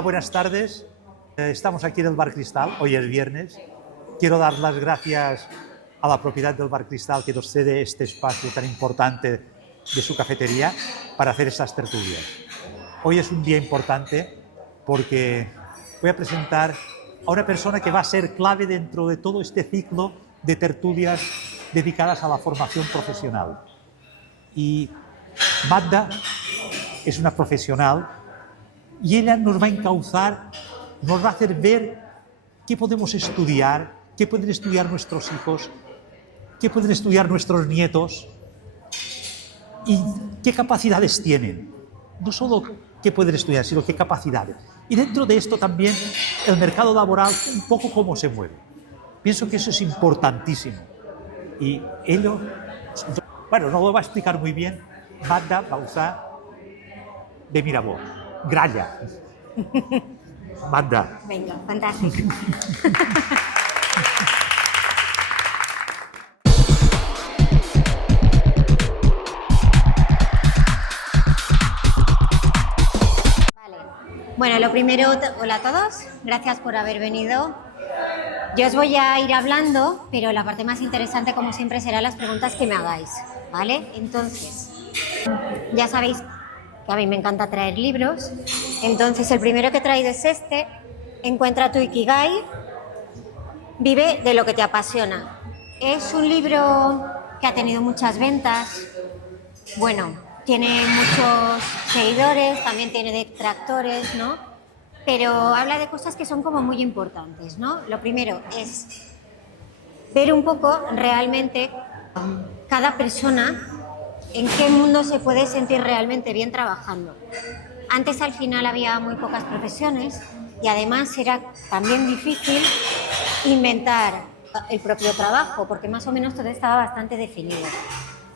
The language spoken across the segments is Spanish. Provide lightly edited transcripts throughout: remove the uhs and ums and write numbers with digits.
Hola, buenas tardes. Estamos aquí en el Bar Cristal, hoy es viernes. Quiero dar las gracias a la propiedad del Bar Cristal que nos cede este espacio tan importante de su cafetería para hacer estas tertulias. Hoy es un día importante porque voy a presentar a una persona que va a ser clave dentro de todo este ciclo de tertulias dedicadas a la formación profesional. Y Magda es una profesional y ella nos va a encauzar, nos va a hacer ver qué podemos estudiar, qué pueden estudiar nuestros hijos, qué pueden estudiar nuestros nietos y qué capacidades tienen. No solo qué pueden estudiar, sino qué capacidades. Y dentro de esto también el mercado laboral, un poco cómo se mueve. Pienso que eso es importantísimo. Y ello, bueno, no lo va a explicar muy bien Magda Bauzá de Mirabó. Gralla. Magda. Venga, fantástico. Vale. Bueno, lo primero, hola a todos, gracias por haber venido. Yo os voy a ir hablando, pero la parte más interesante, como siempre, serán las preguntas que me hagáis, ¿vale? Entonces, ya sabéis que a mí me encanta traer libros. Entonces, el primero que he traído es este, Encuentra tu Ikigai, vive de lo que te apasiona. Es un libro que ha tenido muchas ventas, bueno, tiene muchos seguidores, también tiene detractores, ¿no? Pero habla de cosas que son como muy importantes, ¿no? Lo primero es ver un poco realmente cada persona en qué mundo se puede sentir realmente bien trabajando. Antes al final había muy pocas profesiones y además era también difícil inventar el propio trabajo porque más o menos todo estaba bastante definido.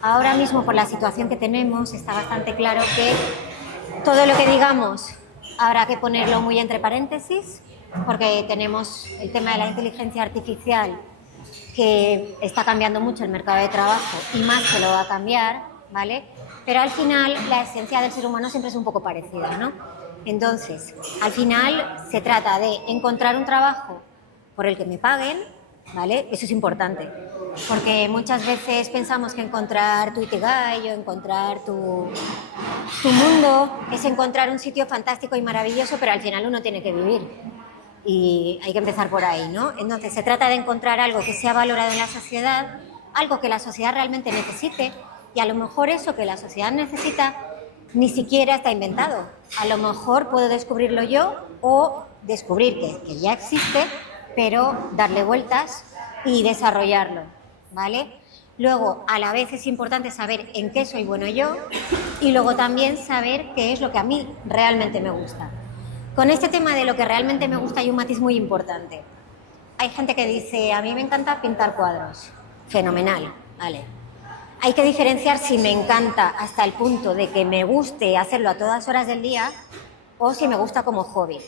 Ahora mismo por la situación que tenemos está bastante claro que todo lo que digamos habrá que ponerlo muy entre paréntesis porque tenemos el tema de la inteligencia artificial que está cambiando mucho el mercado de trabajo y más que lo va a cambiar, ¿vale? Pero al final la esencia del ser humano siempre es un poco parecida, ¿no? Entonces, al final se trata de encontrar un trabajo por el que me paguen, ¿vale? Eso es importante, porque muchas veces pensamos que encontrar tu Ikigai o encontrar tu mundo es encontrar un sitio fantástico y maravilloso, pero al final uno tiene que vivir y hay que empezar por ahí, ¿no? Entonces, se trata de encontrar algo que sea valorado en la sociedad, algo que la sociedad realmente necesite. Y a lo mejor eso que la sociedad necesita ni siquiera está inventado. A lo mejor puedo descubrirlo yo o descubrir que ya existe, pero darle vueltas y desarrollarlo, ¿vale? Luego, a la vez es importante saber en qué soy bueno yo y luego también saber qué es lo que a mí realmente me gusta. Con este tema de lo que realmente me gusta hay un matiz muy importante. Hay gente que dice, a mí me encanta pintar cuadros. Fenomenal, ¿vale? Hay que diferenciar si me encanta hasta el punto de que me guste hacerlo a todas horas del día o si me gusta como hobby.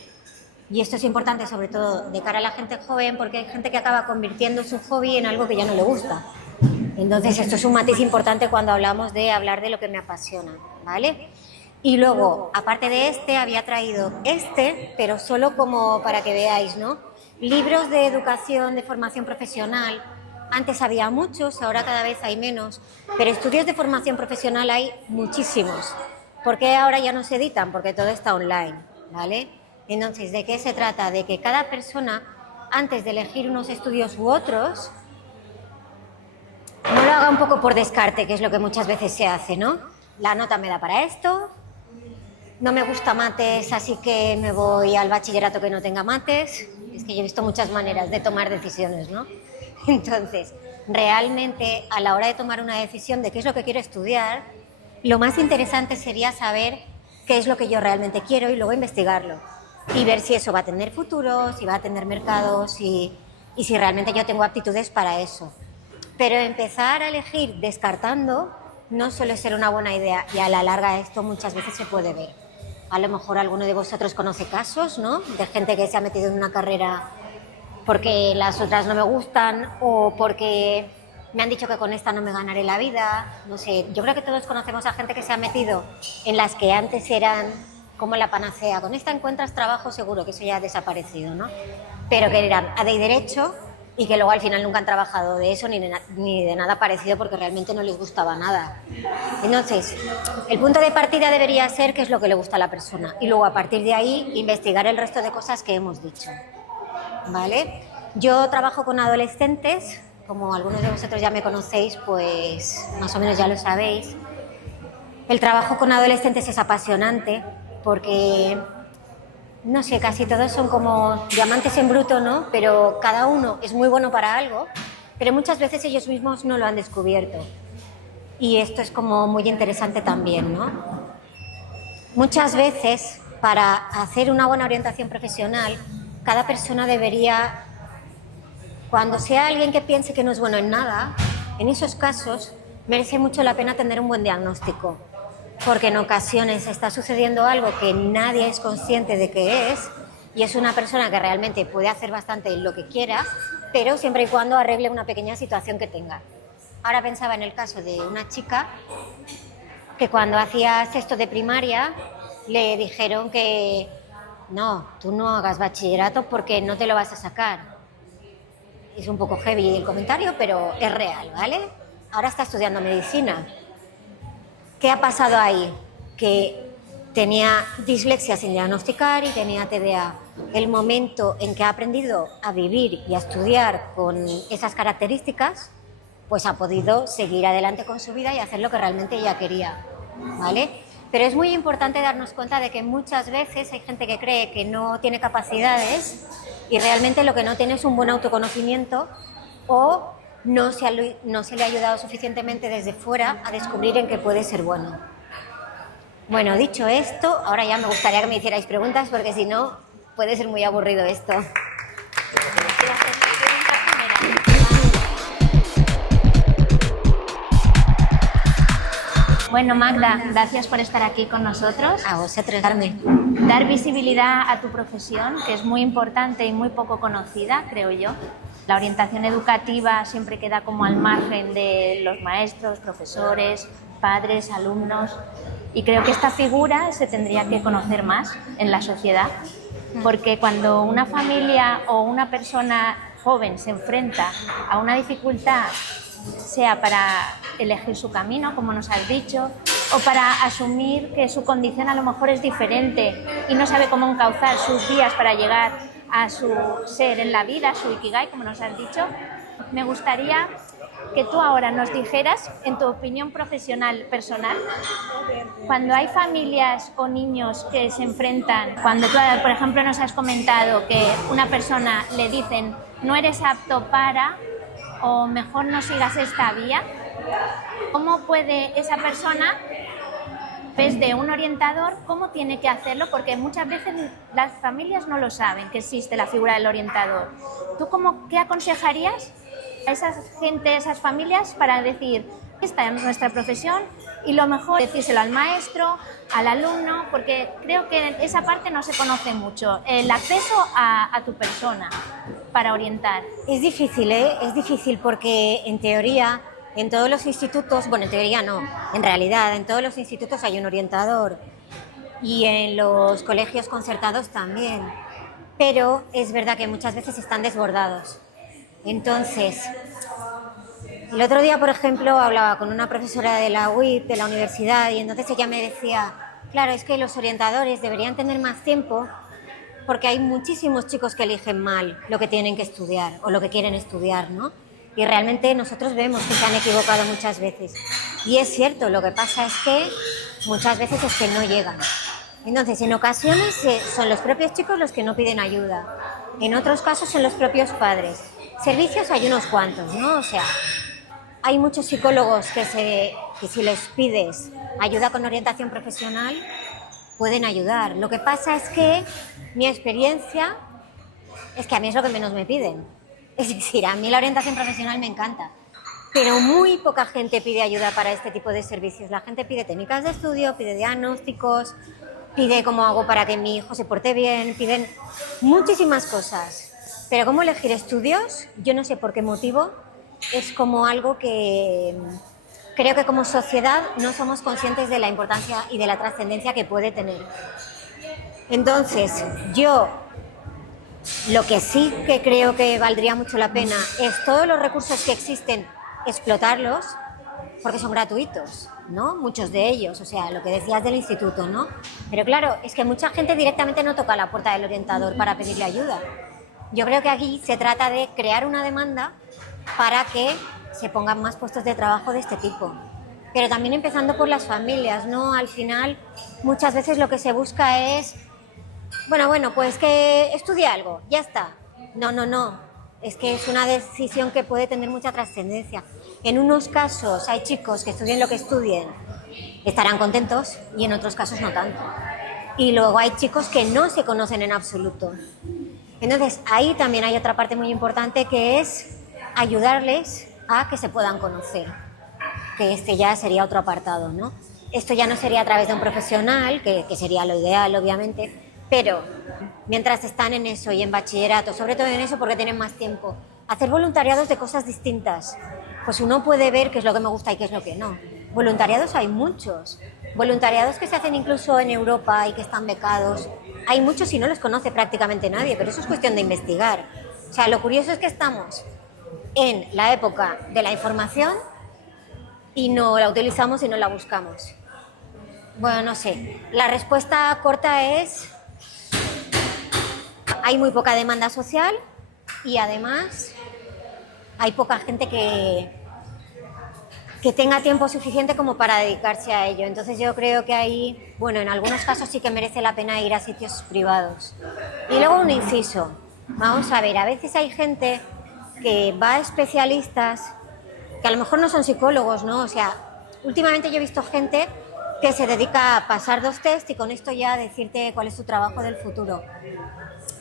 Y esto es importante sobre todo de cara a la gente joven porque hay gente que acaba convirtiendo su hobby en algo que ya no le gusta. Entonces esto es un matiz importante cuando hablamos de hablar de lo que me apasiona, ¿vale? Y luego, aparte de este, había traído este, pero solo como para que veáis, ¿no? Libros de educación, de formación profesional. Antes había muchos, ahora cada vez hay menos, pero estudios de formación profesional hay muchísimos. ¿Por qué ahora ya no se editan? Porque todo está online, ¿vale? Entonces, ¿de qué se trata? De que cada persona, antes de elegir unos estudios u otros, no lo haga un poco por descarte, que es lo que muchas veces se hace, ¿no? La nota me da para esto, no me gusta mates, así que me voy al bachillerato que no tenga mates. Es que yo he visto muchas maneras de tomar decisiones, ¿no? Entonces, realmente, a la hora de tomar una decisión de qué es lo que quiero estudiar, lo más interesante sería saber qué es lo que yo realmente quiero y luego investigarlo. Y ver si eso va a tener futuro, si va a tener mercados y si realmente yo tengo aptitudes para eso. Pero empezar a elegir descartando no suele ser una buena idea y a la larga esto muchas veces se puede ver. A lo mejor alguno de vosotros conoce casos, ¿no? De gente que se ha metido en una carrera porque las otras no me gustan o porque me han dicho que con esta no me ganaré la vida, no sé. Yo creo que todos conocemos a gente que se ha metido en las que antes eran como la panacea. Con esta encuentras trabajo seguro, que eso ya ha desaparecido, ¿no? Pero que eran a de derecho y que luego al final nunca han trabajado de eso ni de nada parecido porque realmente no les gustaba nada. Entonces, el punto de partida debería ser qué es lo que le gusta a la persona y luego a partir de ahí investigar el resto de cosas que hemos dicho, ¿vale? Yo trabajo con adolescentes, como algunos de vosotros ya me conocéis, pues más o menos ya lo sabéis. El trabajo con adolescentes es apasionante porque, no sé, casi todos son como diamantes en bruto, ¿no? Pero cada uno es muy bueno para algo, pero muchas veces ellos mismos no lo han descubierto. Y esto es como muy interesante también, ¿no? Muchas veces, para hacer una buena orientación profesional, cada persona debería, cuando sea alguien que piense que no es bueno en nada, en esos casos merece mucho la pena tener un buen diagnóstico. Porque en ocasiones está sucediendo algo que nadie es consciente de qué es y es una persona que realmente puede hacer bastante lo que quiera, pero siempre y cuando arregle una pequeña situación que tenga. Ahora pensaba en el caso de una chica que cuando hacía sexto de primaria le dijeron que no, tú no hagas bachillerato porque no te lo vas a sacar. Es un poco heavy el comentario, pero es real, ¿vale? Ahora está estudiando medicina. ¿Qué ha pasado ahí? Que tenía dislexia sin diagnosticar y tenía TDA. El momento en que ha aprendido a vivir y a estudiar con esas características, pues ha podido seguir adelante con su vida y hacer lo que realmente ella quería, ¿vale? Pero es muy importante darnos cuenta de que muchas veces hay gente que cree que no tiene capacidades y realmente lo que no tiene es un buen autoconocimiento o no se le ha ayudado suficientemente desde fuera a descubrir en qué puede ser bueno. Bueno, dicho esto, ahora ya me gustaría que me hicierais preguntas porque si no puede ser muy aburrido esto. Bueno, Magda, gracias por estar aquí con nosotros. A vosotros, Carmen. Dar visibilidad a tu profesión, que es muy importante y muy poco conocida, creo yo. La orientación educativa siempre queda como al margen de los maestros, profesores, padres, alumnos. Y creo que esta figura se tendría que conocer más en la sociedad, porque cuando una familia o una persona joven se enfrenta a una dificultad, sea para elegir su camino, como nos has dicho, o para asumir que su condición a lo mejor es diferente y no sabe cómo encauzar sus días para llegar a su ser en la vida, su ikigai, como nos has dicho, me gustaría que tú ahora nos dijeras, en tu opinión profesional personal, cuando hay familias o niños que se enfrentan, cuando tú, por ejemplo, nos has comentado que una persona le dicen no eres apto para, o mejor no sigas esta vía, ¿cómo puede esa persona, desde un orientador, cómo tiene que hacerlo? Porque muchas veces las familias no lo saben que existe la figura del orientador. ¿Tú qué aconsejarías a esa gente, a esas familias, para decir, esta es nuestra profesión y lo mejor es decírselo al maestro, al alumno, porque creo que esa parte no se conoce mucho, el acceso a tu persona para orientar? Es difícil, ¿eh? Es difícil porque en teoría, en todos los institutos, bueno, en teoría no, en realidad en todos los institutos hay un orientador y en los colegios concertados también, pero es verdad que muchas veces están desbordados. Entonces, el otro día, por ejemplo, hablaba con una profesora de la UIP, de la universidad, y entonces ella me decía, claro, es que los orientadores deberían tener más tiempo porque hay muchísimos chicos que eligen mal lo que tienen que estudiar o lo que quieren estudiar, ¿no? Y realmente nosotros vemos que se han equivocado muchas veces. Y es cierto, lo que pasa es que muchas veces es que no llegan. Entonces, en ocasiones son los propios chicos los que no piden ayuda. En otros casos son los propios padres. Servicios hay unos cuantos, ¿no? O sea, hay muchos psicólogos que si les pides ayuda con orientación profesional, pueden ayudar. Lo que pasa es que mi experiencia es que a mí es lo que menos me piden. Es decir, a mí la orientación profesional me encanta, pero muy poca gente pide ayuda para este tipo de servicios. La gente pide técnicas de estudio, pide diagnósticos, pide cómo hago para que mi hijo se porte bien, piden muchísimas cosas. Pero cómo elegir estudios, yo no sé por qué motivo, es como algo que creo que como sociedad no somos conscientes de la importancia y de la trascendencia que puede tener. Entonces, yo lo que sí que creo que valdría mucho la pena es todos los recursos que existen, explotarlos, porque son gratuitos, ¿no? Muchos de ellos, o sea, lo que decías del instituto, ¿no? Pero claro, es que mucha gente directamente no toca la puerta del orientador para pedirle ayuda. Yo creo que aquí se trata de crear una demanda para que se pongan más puestos de trabajo de este tipo. Pero también empezando por las familias, ¿no? Al final, muchas veces lo que se busca es, bueno, pues que estudie algo, ya está. No. Es que es una decisión que puede tener mucha trascendencia. En unos casos hay chicos que estudien lo que estudien, estarán contentos, y en otros casos no tanto. Y luego hay chicos que no se conocen en absoluto. Entonces, ahí también hay otra parte muy importante, que es ayudarles a que se puedan conocer, que este ya sería otro apartado, ¿no? Esto ya no sería a través de un profesional, que sería lo ideal, obviamente, pero mientras están en eso y en bachillerato, sobre todo en eso porque tienen más tiempo, hacer voluntariados de cosas distintas. Pues uno puede ver qué es lo que me gusta y qué es lo que no. Voluntariados hay muchos. Voluntariados que se hacen incluso en Europa y que están becados. Hay muchos y no los conoce prácticamente nadie, pero eso es cuestión de investigar. O sea, lo curioso es que estamos en la época de la información y no la utilizamos y no la buscamos. Bueno, no sé. La respuesta corta es: hay muy poca demanda social y además hay poca gente que tenga tiempo suficiente como para dedicarse a ello. Entonces yo creo que ahí, bueno, en algunos casos sí que merece la pena ir a sitios privados. Y luego un inciso. Vamos a ver, a veces hay gente que va a especialistas que a lo mejor no son psicólogos, ¿no? O sea, últimamente yo he visto gente que se dedica a pasar 2 test y con esto ya decirte cuál es tu trabajo del futuro.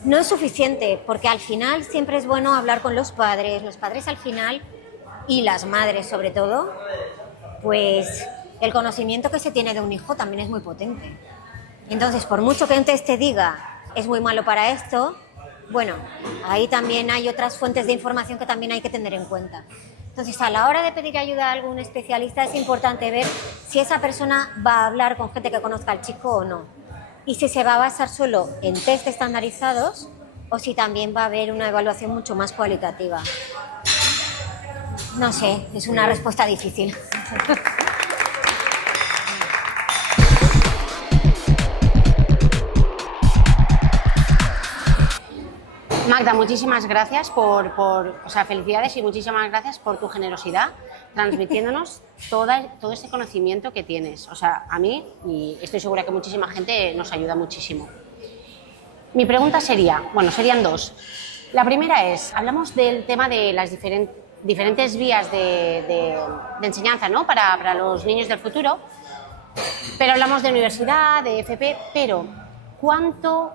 No es suficiente, porque al final siempre es bueno hablar con los padres al final, y las madres sobre todo, pues el conocimiento que se tiene de un hijo también es muy potente. Entonces, por mucho que un test te diga es muy malo para esto, bueno, ahí también hay otras fuentes de información que también hay que tener en cuenta. Entonces, a la hora de pedir ayuda a algún especialista es importante ver si esa persona va a hablar con gente que conozca al chico o no. Y si se va a basar solo en test estandarizados o si también va a haber una evaluación mucho más cualitativa. No sé, es una respuesta difícil. Magda, muchísimas gracias felicidades y muchísimas gracias por tu generosidad transmitiéndonos todo este conocimiento que tienes. O sea, a mí, y estoy segura que muchísima gente, nos ayuda muchísimo. Mi pregunta serían 2. La primera es, hablamos del tema de las diferentes vías de enseñanza, ¿no? para los niños del futuro, pero hablamos de universidad, de FP, pero ¿cuánto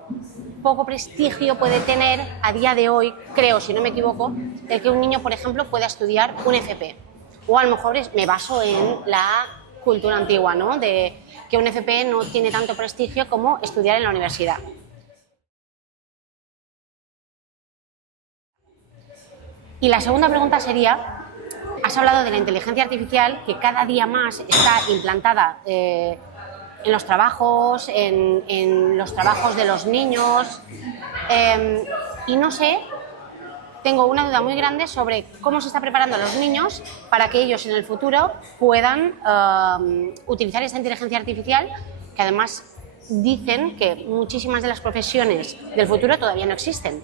poco prestigio puede tener a día de hoy, creo, si no me equivoco, el que un niño, por ejemplo, pueda estudiar un FP? O a lo mejor me baso en la cultura antigua, ¿no? De que un FP no tiene tanto prestigio como estudiar en la universidad. Y la segunda pregunta sería, has hablado de la inteligencia artificial que cada día más está implantada en los trabajos, en los trabajos de los niños, y no sé, tengo una duda muy grande sobre cómo se está preparando a los niños para que ellos en el futuro puedan utilizar esta inteligencia artificial, que además dicen que muchísimas de las profesiones del futuro todavía no existen.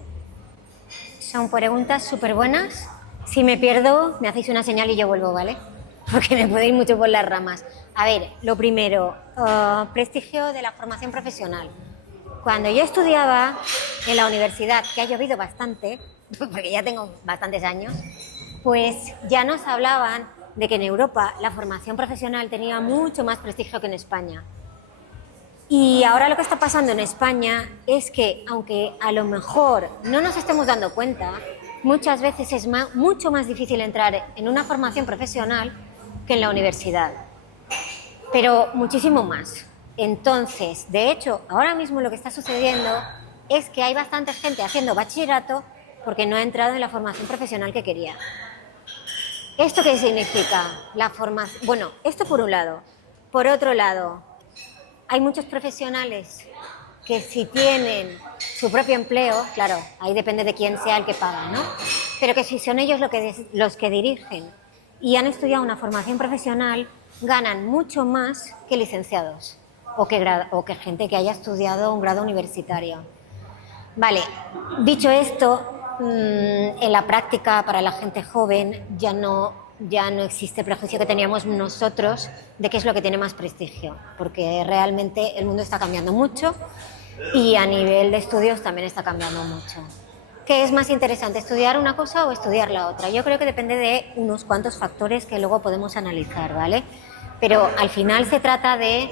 Son preguntas súper buenas. Si me pierdo, me hacéis una señal y yo vuelvo, ¿vale? Porque me puedo ir mucho por las ramas. A ver, lo primero, prestigio de la formación profesional. Cuando yo estudiaba en la universidad, que ha llovido bastante, porque ya tengo bastantes años, pues ya nos hablaban de que en Europa la formación profesional tenía mucho más prestigio que en España. Y ahora lo que está pasando en España es que, aunque a lo mejor no nos estemos dando cuenta, muchas veces es mucho más difícil entrar en una formación profesional que en la universidad, pero muchísimo más. Entonces, de hecho, ahora mismo lo que está sucediendo es que hay bastante gente haciendo bachillerato porque no ha entrado en la formación profesional que quería. ¿Esto qué significa? La formación. Bueno, esto por un lado. Por otro lado, hay muchos profesionales que si tienen su propio empleo, claro, ahí depende de quién sea el que paga, ¿no? Pero que si son ellos los que dirigen y han estudiado una formación profesional, ganan mucho más que licenciados o que gente que haya estudiado un grado universitario. Vale, dicho esto, en la práctica para la gente joven ya no existe el prejuicio que teníamos nosotros de qué es lo que tiene más prestigio, porque realmente el mundo está cambiando mucho y a nivel de estudios también está cambiando mucho. ¿Qué es más interesante, estudiar una cosa o estudiar la otra? Yo creo que depende de unos cuantos factores que luego podemos analizar, ¿vale? Pero al final se trata de,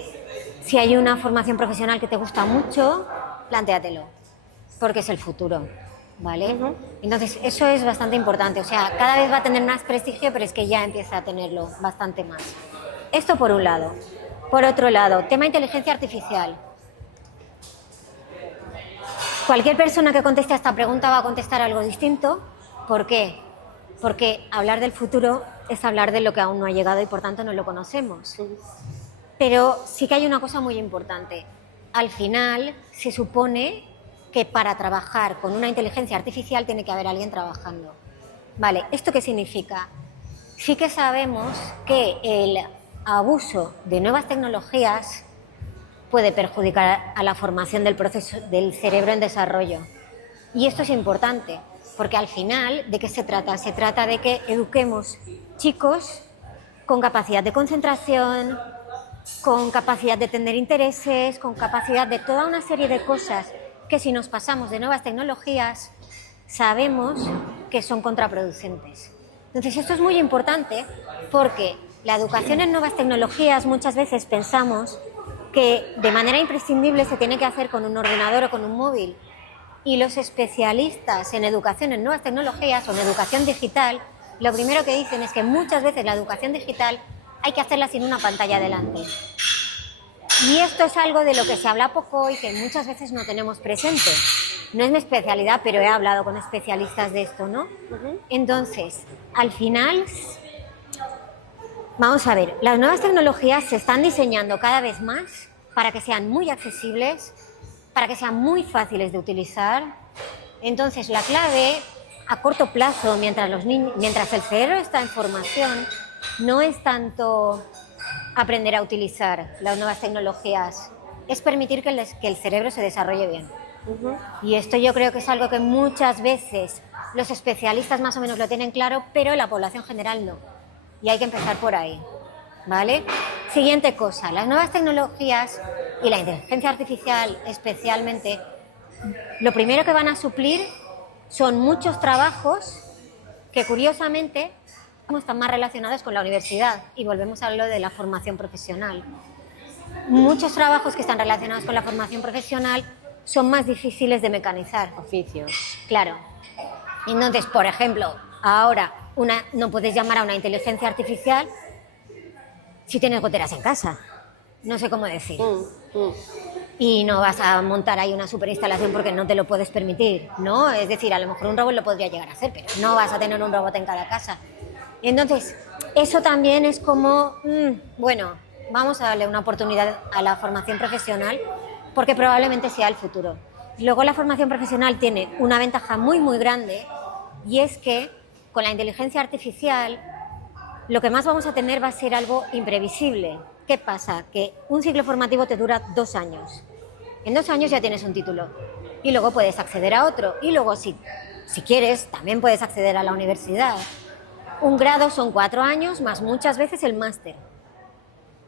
si hay una formación profesional que te gusta mucho, plantéatelo, porque es el futuro, ¿vale? Entonces, eso es bastante importante. O sea, cada vez va a tener más prestigio, pero es que ya empieza a tenerlo bastante más. Esto por un lado. Por otro lado, tema inteligencia artificial. Cualquier persona que conteste a esta pregunta va a contestar algo distinto. ¿Por qué? Porque hablar del futuro es hablar de lo que aún no ha llegado y por tanto no lo conocemos. Pero sí que hay una cosa muy importante. Al final se supone que para trabajar con una inteligencia artificial tiene que haber alguien trabajando. Vale, ¿esto qué significa? Sí que sabemos que el abuso de nuevas tecnologías puede perjudicar a la formación del proceso del cerebro en desarrollo. Y esto es importante, porque al final, ¿de qué se trata? Se trata de que eduquemos chicos con capacidad de concentración, con capacidad de tener intereses, con capacidad de toda una serie de cosas que si nos pasamos de nuevas tecnologías sabemos que son contraproducentes. Entonces esto es muy importante porque la educación en nuevas tecnologías muchas veces pensamos que de manera imprescindible se tiene que hacer con un ordenador o con un móvil, y los especialistas en educación en nuevas tecnologías o en educación digital lo primero que dicen es que muchas veces la educación digital hay que hacerla sin una pantalla delante. Y esto es algo de lo que se habla poco y que muchas veces no tenemos presente. No es mi especialidad, pero he hablado con especialistas de esto, ¿no? Entonces, al final, vamos a ver, las nuevas tecnologías se están diseñando cada vez más para que sean muy accesibles, para que sean muy fáciles de utilizar. Entonces, la clave a corto plazo, mientras el cerebro está en formación, no es tanto aprender a utilizar las nuevas tecnologías, es permitir que el cerebro se desarrolle bien. Y esto yo creo que es algo que muchas veces los especialistas más o menos lo tienen claro, pero la población general no. Y hay que empezar por ahí, ¿vale? Siguiente cosa, las nuevas tecnologías y la inteligencia artificial especialmente, lo primero que van a suplir son muchos trabajos que curiosamente están más relacionados con la universidad, y volvemos a lo de la formación profesional. Muchos trabajos que están relacionados con la formación profesional son más difíciles de mecanizar. Oficios. Claro. Entonces, por ejemplo, ahora no puedes llamar a una inteligencia artificial si tienes goteras en casa. No sé cómo decir. Y no vas a montar ahí una superinstalación porque no te lo puedes permitir, ¿no? Es decir, a lo mejor un robot lo podría llegar a hacer, pero no vas a tener un robot en cada casa. Entonces, eso también es como, bueno, vamos a darle una oportunidad a la formación profesional porque probablemente sea el futuro. Luego la formación profesional tiene una ventaja muy, muy grande, y es que con la inteligencia artificial lo que más vamos a tener va a ser algo imprevisible. ¿Qué pasa? Que un ciclo formativo te dura 2 años. En 2 años ya tienes un título y luego puedes acceder a otro, y luego si quieres también puedes acceder a la universidad. Un grado son 4 años más muchas veces el máster.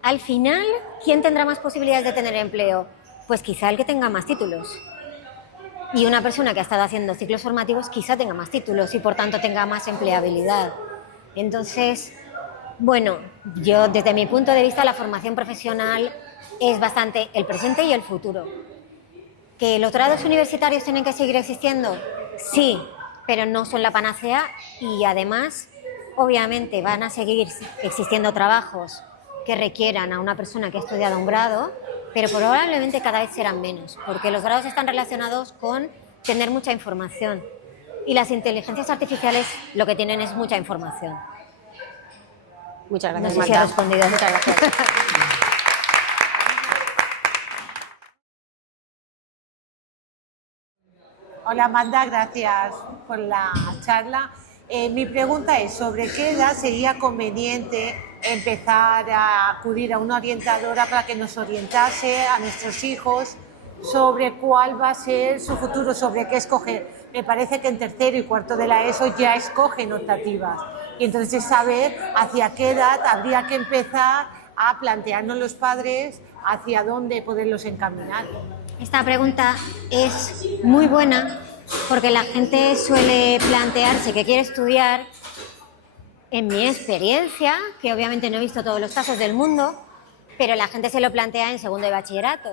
Al final, ¿quién tendrá más posibilidades de tener empleo? Pues quizá el que tenga más títulos. Y una persona que ha estado haciendo ciclos formativos quizá tenga más títulos y por tanto tenga más empleabilidad. Entonces, bueno, yo desde mi punto de vista la formación profesional es bastante el presente y el futuro. ¿Que los grados universitarios tienen que seguir existiendo? Sí, pero no son la panacea, y además, obviamente, van a seguir existiendo trabajos que requieran a una persona que ha estudiado un grado, pero probablemente cada vez serán menos, porque los grados están relacionados con tener mucha información, y las inteligencias artificiales lo que tienen es mucha información. Muchas gracias, No sé si Magda. ha respondido. Muchas gracias. Hola Amanda, gracias por la charla. Mi pregunta es, ¿sobre qué edad sería conveniente empezar a acudir a una orientadora para que nos orientase a nuestros hijos sobre cuál va a ser su futuro, sobre qué escoger? Me parece que en tercero y cuarto de la ESO ya escogen optativas y entonces es saber hacia qué edad habría que empezar a plantearnos los padres hacia dónde poderlos encaminar. Esta pregunta es muy buena porque la gente suele plantearse que quiere estudiar. En mi experiencia, que obviamente no he visto todos los casos del mundo, pero la gente se lo plantea en segundo de bachillerato.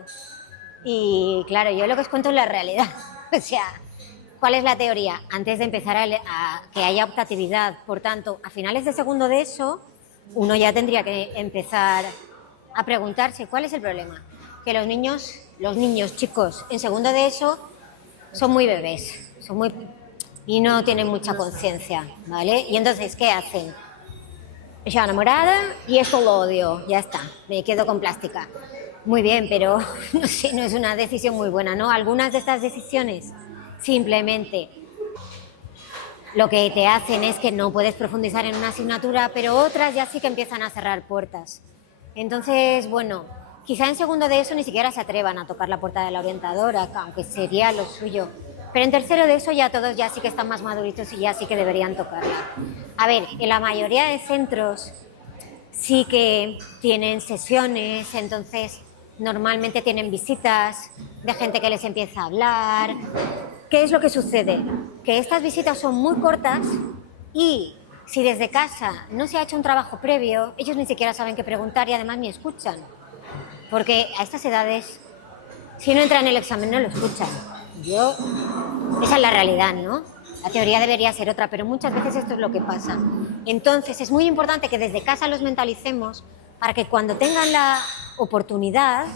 Y claro, yo lo que os cuento es la realidad. O sea, ¿cuál es la teoría? Antes de empezar a que haya optatividad, por tanto, a finales de segundo de eso, uno ya tendría que empezar a preguntarse cuál es el problema. Que los niños chicos en segundo de eso son muy bebés, y no tienen mucha conciencia, ¿vale? Y entonces, ¿qué hacen? Ella enamorada y esto lo odio, ya está, me quedo con plástica. Muy bien, pero no sé, no es una decisión muy buena, ¿no? Algunas de estas decisiones simplemente lo que te hacen es que no puedes profundizar en una asignatura, pero otras ya sí que empiezan a cerrar puertas. Entonces, bueno, quizá en segundo de eso ni siquiera se atrevan a tocar la puerta de la orientadora, aunque sería lo suyo. Pero en tercero de eso ya todos ya sí que están más maduritos y ya sí que deberían tocarla. A ver, en la mayoría de centros sí que tienen sesiones, entonces normalmente tienen visitas de gente que les empieza a hablar. ¿Qué es lo que sucede? Que estas visitas son muy cortas y si desde casa no se ha hecho un trabajo previo, ellos ni siquiera saben qué preguntar y además ni escuchan. Porque a estas edades, si no entra en el examen, no lo escuchan. Esa es la realidad, ¿no? La teoría debería ser otra, pero muchas veces esto es lo que pasa. Entonces, es muy importante que desde casa los mentalicemos para que cuando tengan la oportunidad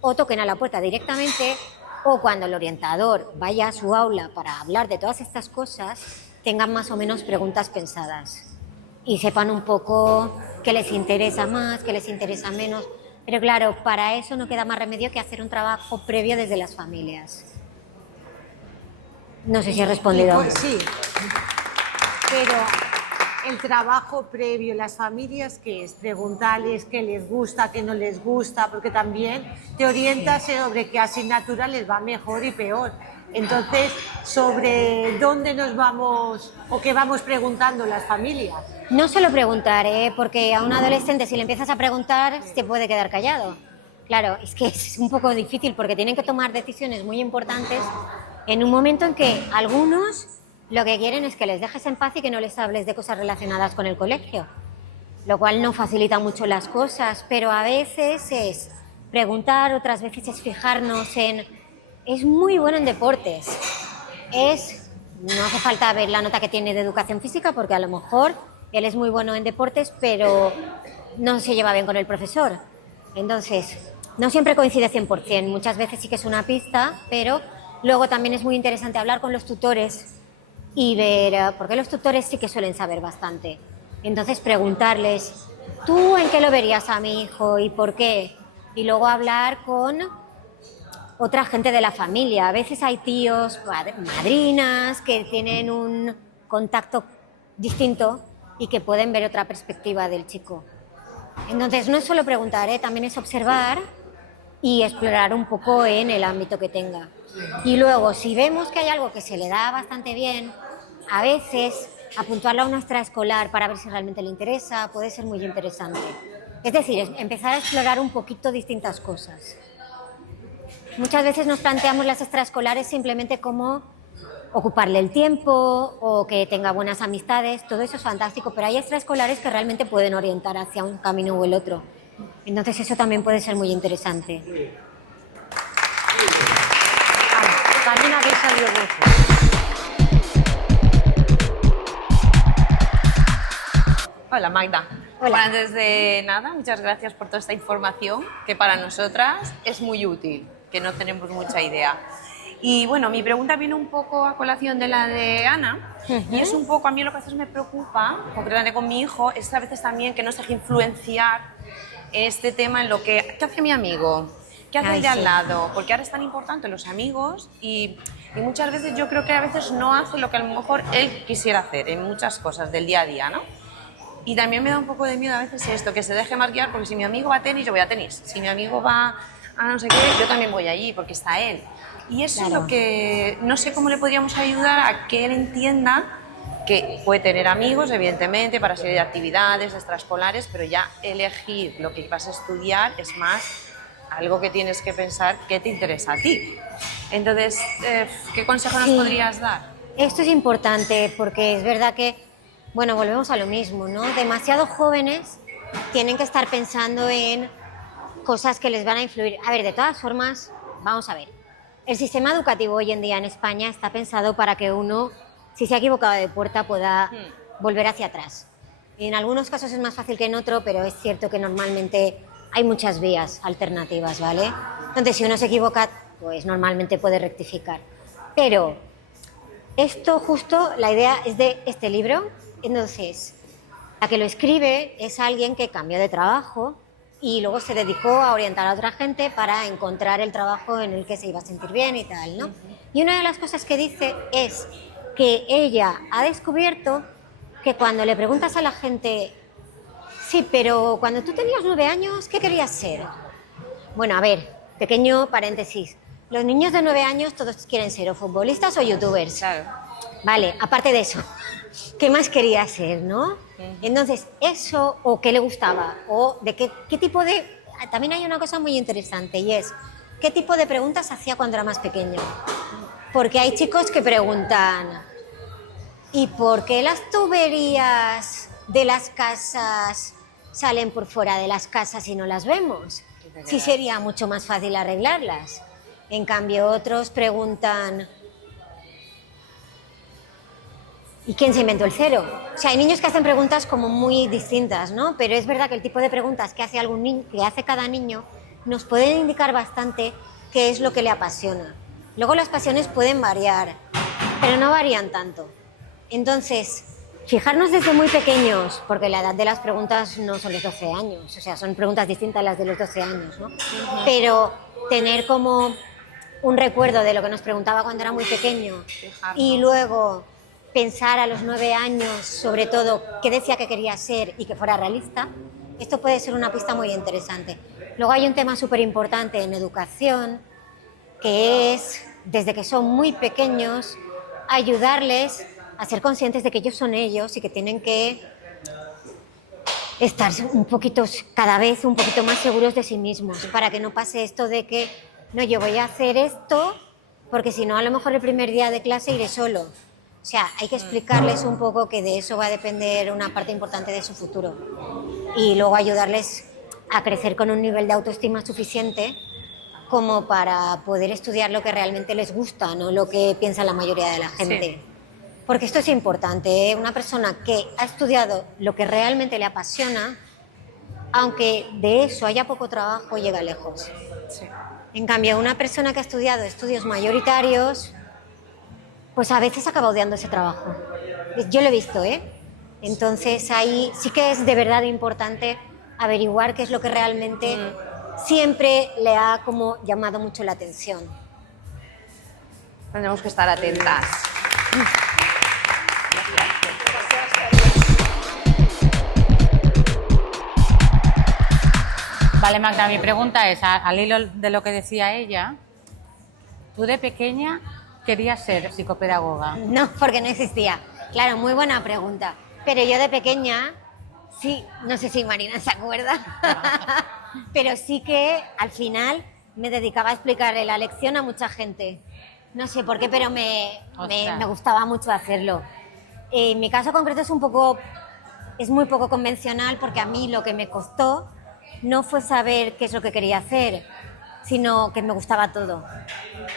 o toquen a la puerta directamente o cuando el orientador vaya a su aula para hablar de todas estas cosas, tengan más o menos preguntas pensadas y sepan un poco qué les interesa más, qué les interesa menos. Pero claro, para eso no queda más remedio que hacer un trabajo previo desde las familias. No sé si he respondido. Pues sí, pero el trabajo previo, las familias, ¿qué es? Preguntarles qué les gusta, qué no les gusta, porque también te orientas sobre qué asignatura les va mejor y peor. Entonces, sobre dónde nos vamos o qué vamos preguntando las familias. No solo preguntar, porque a un adolescente si le empiezas a preguntar se puede quedar callado. Claro, es que es un poco difícil porque tienen que tomar decisiones muy importantes en un momento en que algunos lo que quieren es que les dejes en paz y que no les hables de cosas relacionadas con el colegio, lo cual no facilita mucho las cosas, pero a veces es preguntar, otras veces es fijarnos en... Es muy bueno en deportes, no hace falta ver la nota que tiene de educación física porque a lo mejor él es muy bueno en deportes, pero no se lleva bien con el profesor. Entonces, no siempre coincide 100%, muchas veces sí que es una pista, pero luego también es muy interesante hablar con los tutores y ver, porque los tutores sí que suelen saber bastante. Entonces, preguntarles, ¿tú en qué lo verías a mi hijo y por qué? Y luego hablar con otra gente de la familia. A veces hay tíos, madrinas, que tienen un contacto distinto y que pueden ver otra perspectiva del chico. Entonces, no es solo preguntar, también es observar y explorar un poco en el ámbito que tenga. Y luego, si vemos que hay algo que se le da bastante bien, a veces apuntarlo a una extraescolar para ver si realmente le interesa puede ser muy interesante. Es decir, empezar a explorar un poquito distintas cosas. Muchas veces nos planteamos las extraescolares simplemente como ocuparle el tiempo o que tenga buenas amistades, todo eso es fantástico, pero hay extraescolares que realmente pueden orientar hacia un camino o el otro. Entonces eso también puede ser muy interesante. También habéis salido vosotros. Hola Magda. Hola. Bueno, antes de nada, muchas gracias por toda esta información que para nosotras es muy útil, que no tenemos mucha idea. Y bueno, mi pregunta viene un poco a colación de la de Ana, y es un poco, a mí lo que a veces me preocupa, concretamente con mi hijo, es a veces también que no se deje influenciar este tema en lo que, ¿qué hace mi amigo? ¿Qué hace el de al lado? Porque ahora es tan importante los amigos y y muchas veces yo creo que a veces no hace lo que a lo mejor él quisiera hacer en muchas cosas del día a día, ¿no? Y también me da un poco de miedo a veces esto, que se deje marcar, porque si mi amigo va a tenis, yo voy a tenis. Si mi amigo va a no sé qué, yo también voy allí, porque está él. Y eso es lo que no sé cómo le podríamos ayudar a que él entienda que puede tener amigos, evidentemente, para serie de actividades extraescolares, pero ya elegir lo que vas a estudiar es más algo que tienes que pensar que te interesa a ti. Entonces, ¿qué consejo nos podrías dar? Esto es importante porque es verdad que, bueno, volvemos a lo mismo, ¿no? Demasiado jóvenes tienen que estar pensando en cosas que les van a influir. A ver, de todas formas, vamos a ver. El sistema educativo hoy en día en España está pensado para que uno, si se ha equivocado de puerta, pueda volver hacia atrás. En algunos casos es más fácil que en otro, pero es cierto que normalmente hay muchas vías alternativas, ¿vale? Entonces, si uno se equivoca, pues normalmente puede rectificar. Pero esto justo, la idea es de este libro. Entonces, la que lo escribe es alguien que cambió de trabajo y luego se dedicó a orientar a otra gente para encontrar el trabajo en el que se iba a sentir bien y tal, ¿no? Y una de las cosas que dice es que ella ha descubierto que cuando le preguntas a la gente, sí, pero cuando tú tenías 9 años, ¿qué querías ser? Bueno, a ver, pequeño paréntesis. Los niños de 9 años todos quieren ser o futbolistas o youtubers. Claro. Vale, aparte de eso, ¿qué más quería ser, no? Entonces, eso, o qué le gustaba, o de qué tipo de... También hay una cosa muy interesante y es, ¿qué tipo de preguntas hacía cuando era más pequeño? Porque hay chicos que preguntan, ¿y por qué las tuberías de las casas salen por fuera de las casas y no las vemos? Sí sería mucho más fácil arreglarlas. En cambio, otros preguntan, ¿y quién se inventó el cero? O sea, hay niños que hacen preguntas como muy distintas, ¿no? Pero es verdad que el tipo de preguntas que hace que hace cada niño nos pueden indicar bastante qué es lo que le apasiona. Luego las pasiones pueden variar, pero no varían tanto. Entonces, fijarnos desde muy pequeños, porque la edad de las preguntas no son los 12 años, o sea, son preguntas distintas a las de los 12 años, ¿no? Pero tener como un recuerdo de lo que nos preguntaba cuando era muy pequeño y luego pensar a los 9 años, sobre todo, qué decía que quería ser y que fuera realista, esto puede ser una pista muy interesante. Luego hay un tema súper importante en educación, que es, desde que son muy pequeños, ayudarles a ser conscientes de que ellos son ellos y que tienen que estar cada vez un poquito más seguros de sí mismos, para que no pase esto de que, no, yo voy a hacer esto, porque si no, a lo mejor el primer día de clase iré solo. O sea, hay que explicarles un poco que de eso va a depender una parte importante de su futuro. Y luego ayudarles a crecer con un nivel de autoestima suficiente como para poder estudiar lo que realmente les gusta, no lo que piensa la mayoría de la gente. Sí. Porque esto es importante, ¿eh? Una persona que ha estudiado lo que realmente le apasiona, aunque de eso haya poco trabajo, llega lejos. Sí. En cambio, una persona que ha estudiado estudios mayoritarios, pues a veces acaba odiando ese trabajo. Yo lo he visto, ¿eh? Entonces ahí sí que es de verdad importante averiguar qué es lo que realmente siempre le ha como llamado mucho la atención. Tenemos que estar atentas. Vale, Magda, mi pregunta es, al hilo de lo que decía ella, tú de pequeña querías ser psicopedagoga. No, porque no existía. Claro, muy buena pregunta. Pero yo de pequeña, sí, no sé si Marina se acuerda, pero sí que al final me dedicaba a explicarle la lección a mucha gente. No sé por qué, pero me gustaba mucho hacerlo. En mi caso concreto es muy poco convencional, porque a mí lo que me costó no fue saber qué es lo que quería hacer, sino que me gustaba todo.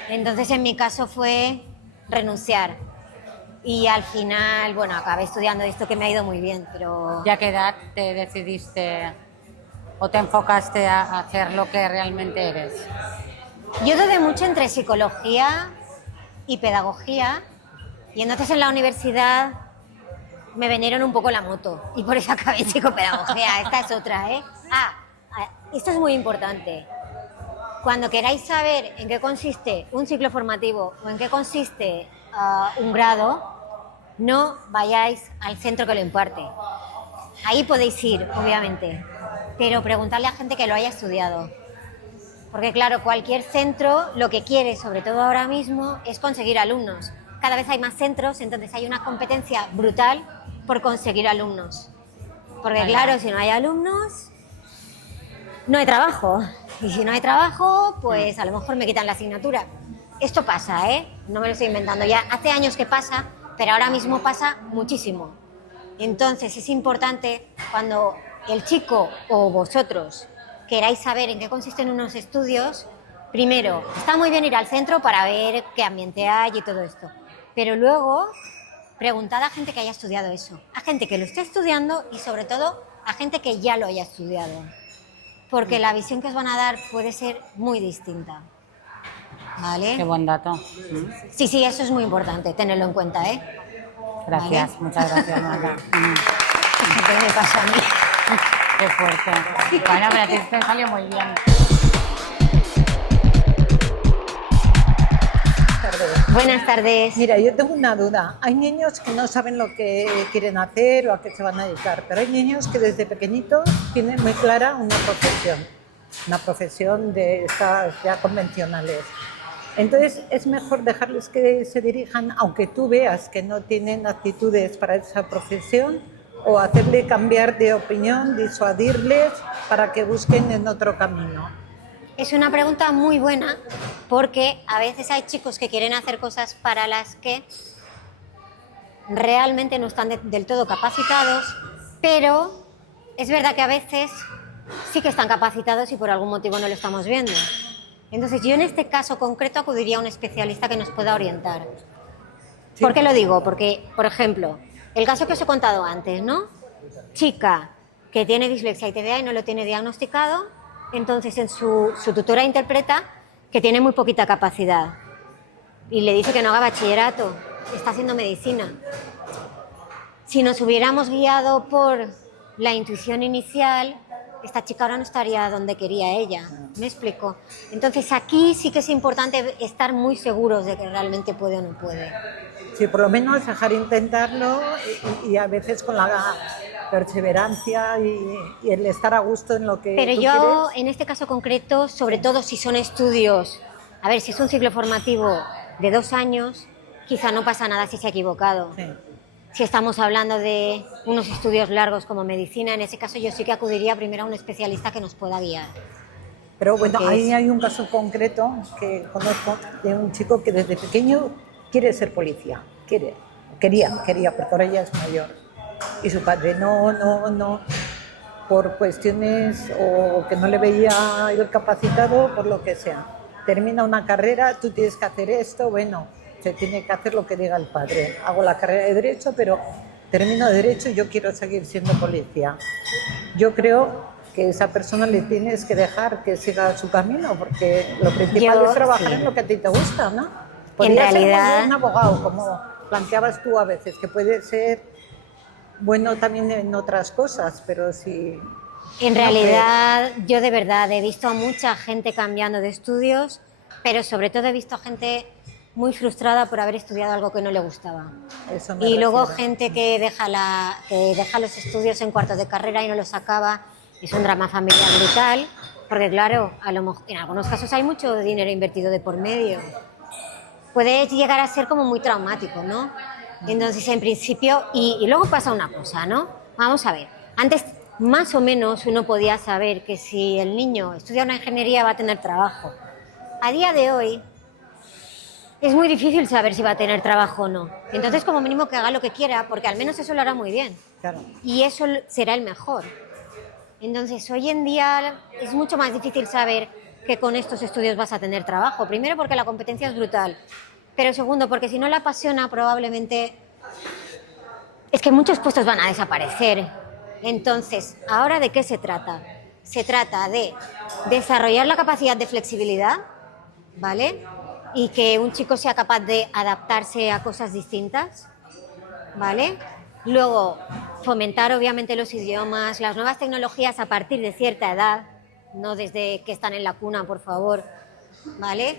Entonces, en mi caso fue renunciar. Y al final, bueno, acabé estudiando esto, que me ha ido muy bien, pero... ¿Ya a qué edad te decidiste o te enfocaste a hacer lo que realmente eres? Yo dudé mucho entre psicología y pedagogía, y entonces en la universidad me vinieron un poco la moto, y por eso acabé psicopedagogía. Esta es otra, ¿eh? Esto es muy importante. cuando queráis saber en qué consiste un ciclo formativo o en qué consiste un grado, no vayáis al centro que lo imparte. Ahí podéis ir, obviamente, pero preguntadle a gente que lo haya estudiado. Porque claro, cualquier centro lo que quiere, sobre todo ahora mismo, es conseguir alumnos. Cada vez hay más centros, entonces hay una competencia brutal por conseguir alumnos. Porque claro, si no hay alumnos, no hay trabajo. Y si no hay trabajo, pues a lo mejor me quitan la asignatura. Esto pasa, ¿eh? No me lo estoy inventando. Ya hace años que pasa, pero ahora mismo pasa muchísimo. Entonces es importante cuando el chico o vosotros queráis saber en qué consisten unos estudios, primero, está muy bien ir al centro para ver qué ambiente hay y todo esto, pero luego preguntad a gente que haya estudiado eso, a gente que lo esté estudiando y sobre todo a gente que ya lo haya estudiado, porque la visión que os van a dar puede ser muy distinta. ¿Vale? Qué buen dato. Sí, eso es muy importante, tenerlo en cuenta, ¿eh? Gracias, ¿Vale? muchas gracias, Marta. ¿Qué me pasa a mí? Qué fuerte. Bueno, pero a ti te salió muy bien. Buenas tardes. Mira, yo tengo una duda. Hay niños que no saben lo que quieren hacer o a qué se van a dedicar, pero hay niños que desde pequeñitos tienen muy clara una profesión de estas ya convencionales. Entonces es mejor dejarles que se dirijan, aunque tú veas que no tienen actitudes para esa profesión, o hacerle cambiar de opinión, disuadirles para que busquen en otro camino. Es una pregunta muy buena porque a veces hay chicos que quieren hacer cosas para las que realmente no están del todo capacitados, pero es verdad que a veces sí que están capacitados y por algún motivo no lo estamos viendo. Entonces yo en este caso concreto acudiría a un especialista que nos pueda orientar. Sí. ¿Por qué lo digo? Porque, por ejemplo, el caso que os he contado antes, ¿no? Chica que tiene dislexia y TDA y no lo tiene diagnosticado, entonces en su tutora interpreta que tiene muy poquita capacidad y le dice que no haga bachillerato, está haciendo medicina. Si nos hubiéramos guiado por la intuición inicial, esta chica ahora no estaría donde quería ella. ¿Me explico? Entonces aquí sí que es importante estar muy seguros de que realmente puede o no puede. Sí, por lo menos dejar intentarlo y a veces con la perseverancia y el estar a gusto en lo que Pero tú yo, quieres. en este caso concreto, sobre todo si son estudios, a ver, si es un ciclo formativo de 2 años, quizá no pasa nada si se ha equivocado. Sí. Si estamos hablando de unos estudios largos como medicina, en ese caso yo sí que acudiría primero a un especialista que nos pueda guiar. Pero bueno, ahí hay un caso concreto que conozco de un chico que desde pequeño quiere ser policía, quería, porque ahora ya es mayor. Y su padre no, por cuestiones o que no le veía el capacitado, por lo que sea. Termina una carrera, tú tienes que hacer esto, bueno, se tiene que hacer lo que diga el padre. Hago la carrera de Derecho, pero termino Derecho y yo quiero seguir siendo policía. Yo creo que a esa persona le tienes que dejar que siga su camino, porque lo principal es trabajar en lo que a ti te gusta, ¿no? Podría ser un abogado, como planteabas tú a veces, que puede ser bueno también en otras cosas, pero si... En realidad, yo de verdad he visto a mucha gente cambiando de estudios, pero sobre todo he visto a gente muy frustrada por haber estudiado algo que no le gustaba. Y luego gente que deja los estudios en cuartos de carrera y no los acaba. Es un drama familiar brutal, porque claro, a lo mejor, en algunos casos hay mucho dinero invertido de por medio. Puede llegar a ser como muy traumático, ¿no? Entonces, en principio, y luego pasa una cosa, ¿no? Vamos a ver, antes más o menos uno podía saber que si el niño estudia una ingeniería va a tener trabajo. A día de hoy es muy difícil saber si va a tener trabajo o no. Entonces, como mínimo que haga lo que quiera, porque al menos eso lo hará muy bien. Claro. Y eso será el mejor. Entonces, hoy en día es mucho más difícil saber que con estos estudios vas a tener trabajo. Primero, porque la competencia es brutal. Pero segundo, porque si no le apasiona, probablemente es que muchos puestos van a desaparecer. Entonces, ¿ahora de qué se trata? Se trata de desarrollar la capacidad de flexibilidad, ¿vale? Y que un chico sea capaz de adaptarse a cosas distintas, ¿vale? Luego, fomentar obviamente los idiomas, las nuevas tecnologías a partir de cierta edad, no desde que están en la cuna, por favor, ¿vale?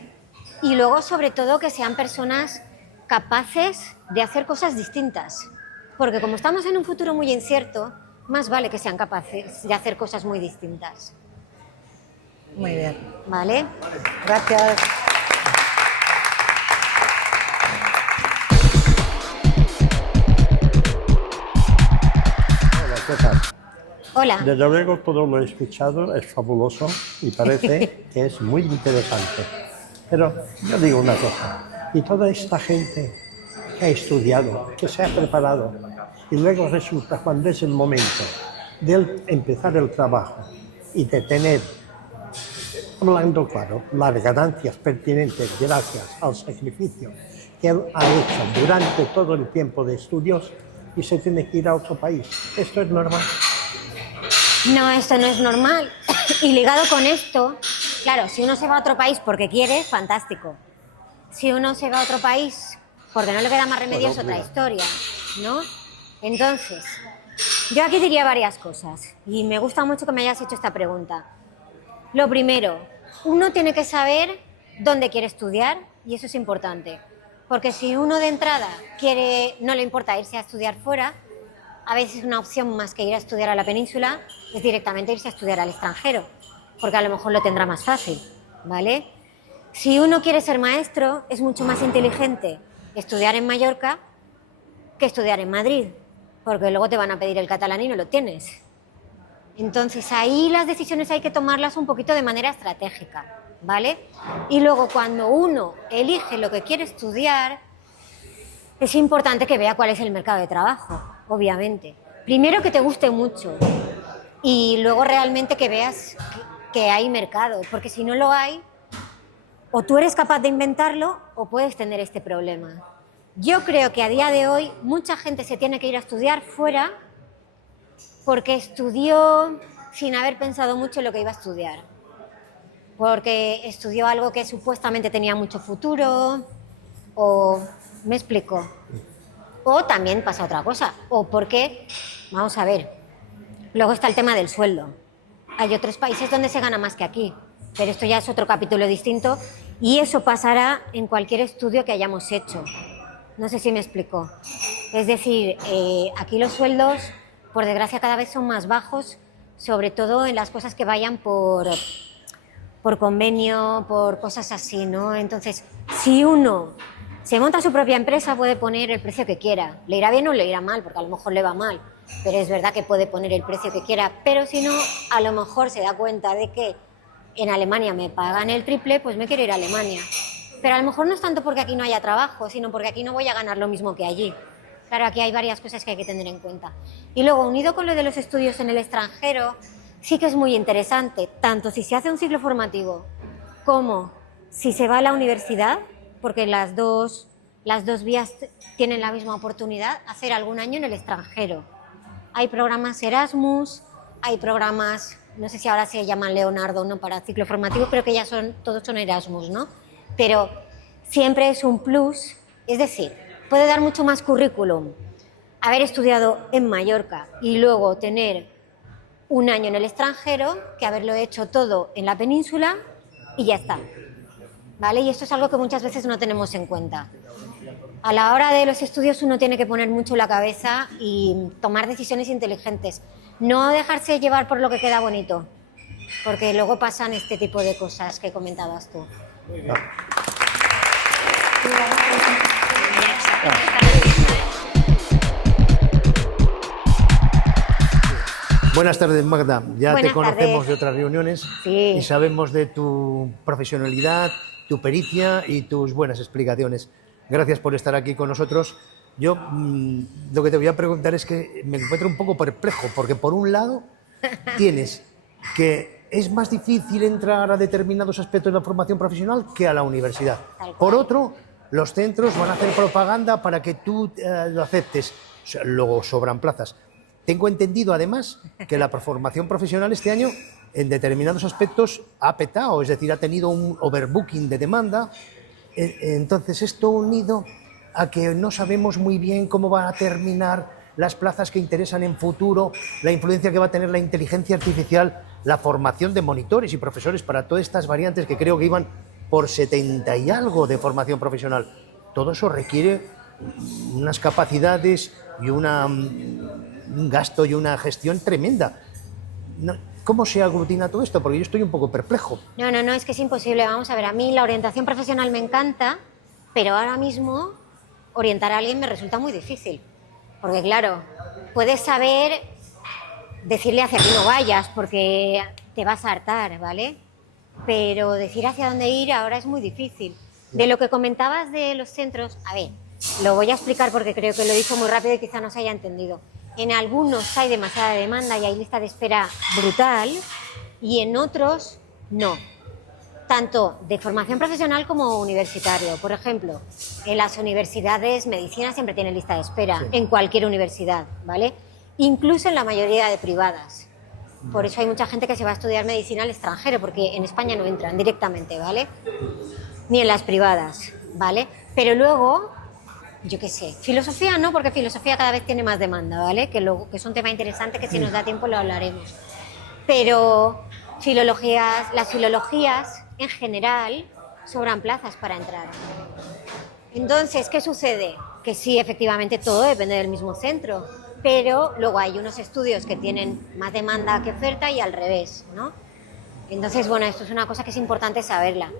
Y luego, sobre todo, que sean personas capaces de hacer cosas distintas, porque como estamos en un futuro muy incierto, más vale que sean capaces de hacer cosas muy distintas. Muy bien. ¿Vale? Gracias. Hola, ¿qué tal? Hola. Desde luego todo lo he escuchado, es fabuloso y parece que es muy interesante. Pero yo digo una cosa, y toda esta gente que ha estudiado, que se ha preparado, y luego resulta cuando es el momento de empezar el trabajo y de tener, hablando claro, las ganancias pertinentes gracias al sacrificio que él ha hecho durante todo el tiempo de estudios y se tiene que ir a otro país. ¿Esto es normal? No, esto no es normal. Y ligado con esto, claro, si uno se va a otro país porque quiere, fantástico. Si uno se va a otro país porque no le queda más remedio, es otra historia, ¿no? Entonces, yo aquí diría varias cosas y me gusta mucho que me hayas hecho esta pregunta. Lo primero, uno tiene que saber dónde quiere estudiar y eso es importante. Porque si uno de entrada no le importa irse a estudiar fuera, a veces una opción más que ir a estudiar a la península es directamente irse a estudiar al extranjero, porque a lo mejor lo tendrá más fácil, ¿vale? Si uno quiere ser maestro, es mucho más inteligente estudiar en Mallorca que estudiar en Madrid, porque luego te van a pedir el catalán y no lo tienes. Entonces ahí las decisiones hay que tomarlas un poquito de manera estratégica, ¿vale? Y luego cuando uno elige lo que quiere estudiar, es importante que vea cuál es el mercado de trabajo, obviamente. Primero que te guste mucho y luego realmente que veas que hay mercado, porque si no lo hay, o tú eres capaz de inventarlo o puedes tener este problema. Yo creo que a día de hoy mucha gente se tiene que ir a estudiar fuera porque estudió sin haber pensado mucho en lo que iba a estudiar. Porque estudió algo que supuestamente tenía mucho futuro, o me explico. O también pasa otra cosa, o porque, vamos a ver, luego está el tema del sueldo. Hay otros países donde se gana más que aquí, pero esto ya es otro capítulo distinto y eso pasará en cualquier estudio que hayamos hecho. No sé si me explico. Es decir, aquí los sueldos, por desgracia, cada vez son más bajos, sobre todo en las cosas que vayan por convenio, por cosas así, ¿no? Entonces, si uno se monta su propia empresa, puede poner el precio que quiera. Le irá bien o le irá mal, porque a lo mejor le va mal, pero es verdad que puede poner el precio que quiera. Pero si no, a lo mejor se da cuenta de que en Alemania me pagan el triple, pues me quiero ir a Alemania. Pero a lo mejor no es tanto porque aquí no haya trabajo, sino porque aquí no voy a ganar lo mismo que allí. Claro, aquí hay varias cosas que hay que tener en cuenta. Y luego, unido con lo de los estudios en el extranjero, sí que es muy interesante, tanto si se hace un ciclo formativo como si se va a la universidad, porque las dos vías tienen la misma oportunidad, hacer algún año en el extranjero. Hay programas Erasmus, hay programas, no sé si ahora se llaman Leonardo, ¿no?, para ciclo formativo, pero que ya todos son Erasmus, ¿no? Pero siempre es un plus, es decir, puede dar mucho más currículum haber estudiado en Mallorca y luego tener un año en el extranjero que haberlo hecho todo en la península y ya está, ¿vale? Y esto es algo que muchas veces no tenemos en cuenta. A la hora de los estudios uno tiene que poner mucho la cabeza y tomar decisiones inteligentes. No dejarse llevar por lo que queda bonito, porque luego pasan este tipo de cosas que comentabas tú. Buenas tardes, Magda. Ya Buenas te conocemos tardes. de otras reuniones Sí. y sabemos de tu profesionalidad, tu pericia y tus buenas explicaciones. Gracias por estar aquí con nosotros. Yo lo que te voy a preguntar es que me encuentro un poco perplejo, porque por un lado tienes que es más difícil entrar a determinados aspectos de la formación profesional que a la universidad. Por otro, los centros van a hacer propaganda para que tú lo aceptes. O sea, luego sobran plazas. Tengo entendido, además, que la formación profesional este año, en determinados aspectos, ha petado, es decir, ha tenido un overbooking de demanda. Entonces, esto unido a que no sabemos muy bien cómo van a terminar las plazas que interesan en futuro, la influencia que va a tener la inteligencia artificial, la formación de monitores y profesores para todas estas variantes que creo que iban por 70 y algo de formación profesional. Todo eso requiere unas capacidades y un gasto y una gestión tremenda. ¿Cómo se aglutina todo esto? Porque yo estoy un poco perplejo. No, es que es imposible. Vamos a ver, a mí la orientación profesional me encanta, pero ahora mismo orientar a alguien me resulta muy difícil. Porque claro, puedes saber decirle hacia aquí no vayas porque te vas a hartar, ¿vale? Pero decir hacia dónde ir ahora es muy difícil. De lo que comentabas de los centros, a ver, lo voy a explicar porque creo que lo he dicho muy rápido y quizá no se haya entendido. En algunos hay demasiada demanda y hay lista de espera brutal y en otros no. Tanto de formación profesional como universitario. Por ejemplo, en las universidades medicina siempre tiene lista de espera, sí, en cualquier universidad, ¿vale? Incluso en la mayoría de privadas. Por eso hay mucha gente que se va a estudiar medicina al extranjero, porque en España no entran directamente, ¿vale? Ni en las privadas, ¿vale? Pero luego, yo qué sé, filosofía no, porque filosofía cada vez tiene más demanda, ¿vale? Que es un tema interesante que si nos da tiempo lo hablaremos. Pero las filologías en general sobran plazas para entrar. Entonces, ¿qué sucede? Que sí, efectivamente todo depende del mismo centro, pero luego hay unos estudios que tienen más demanda que oferta y al revés, ¿no? Entonces, bueno, esto es una cosa que es importante saberla.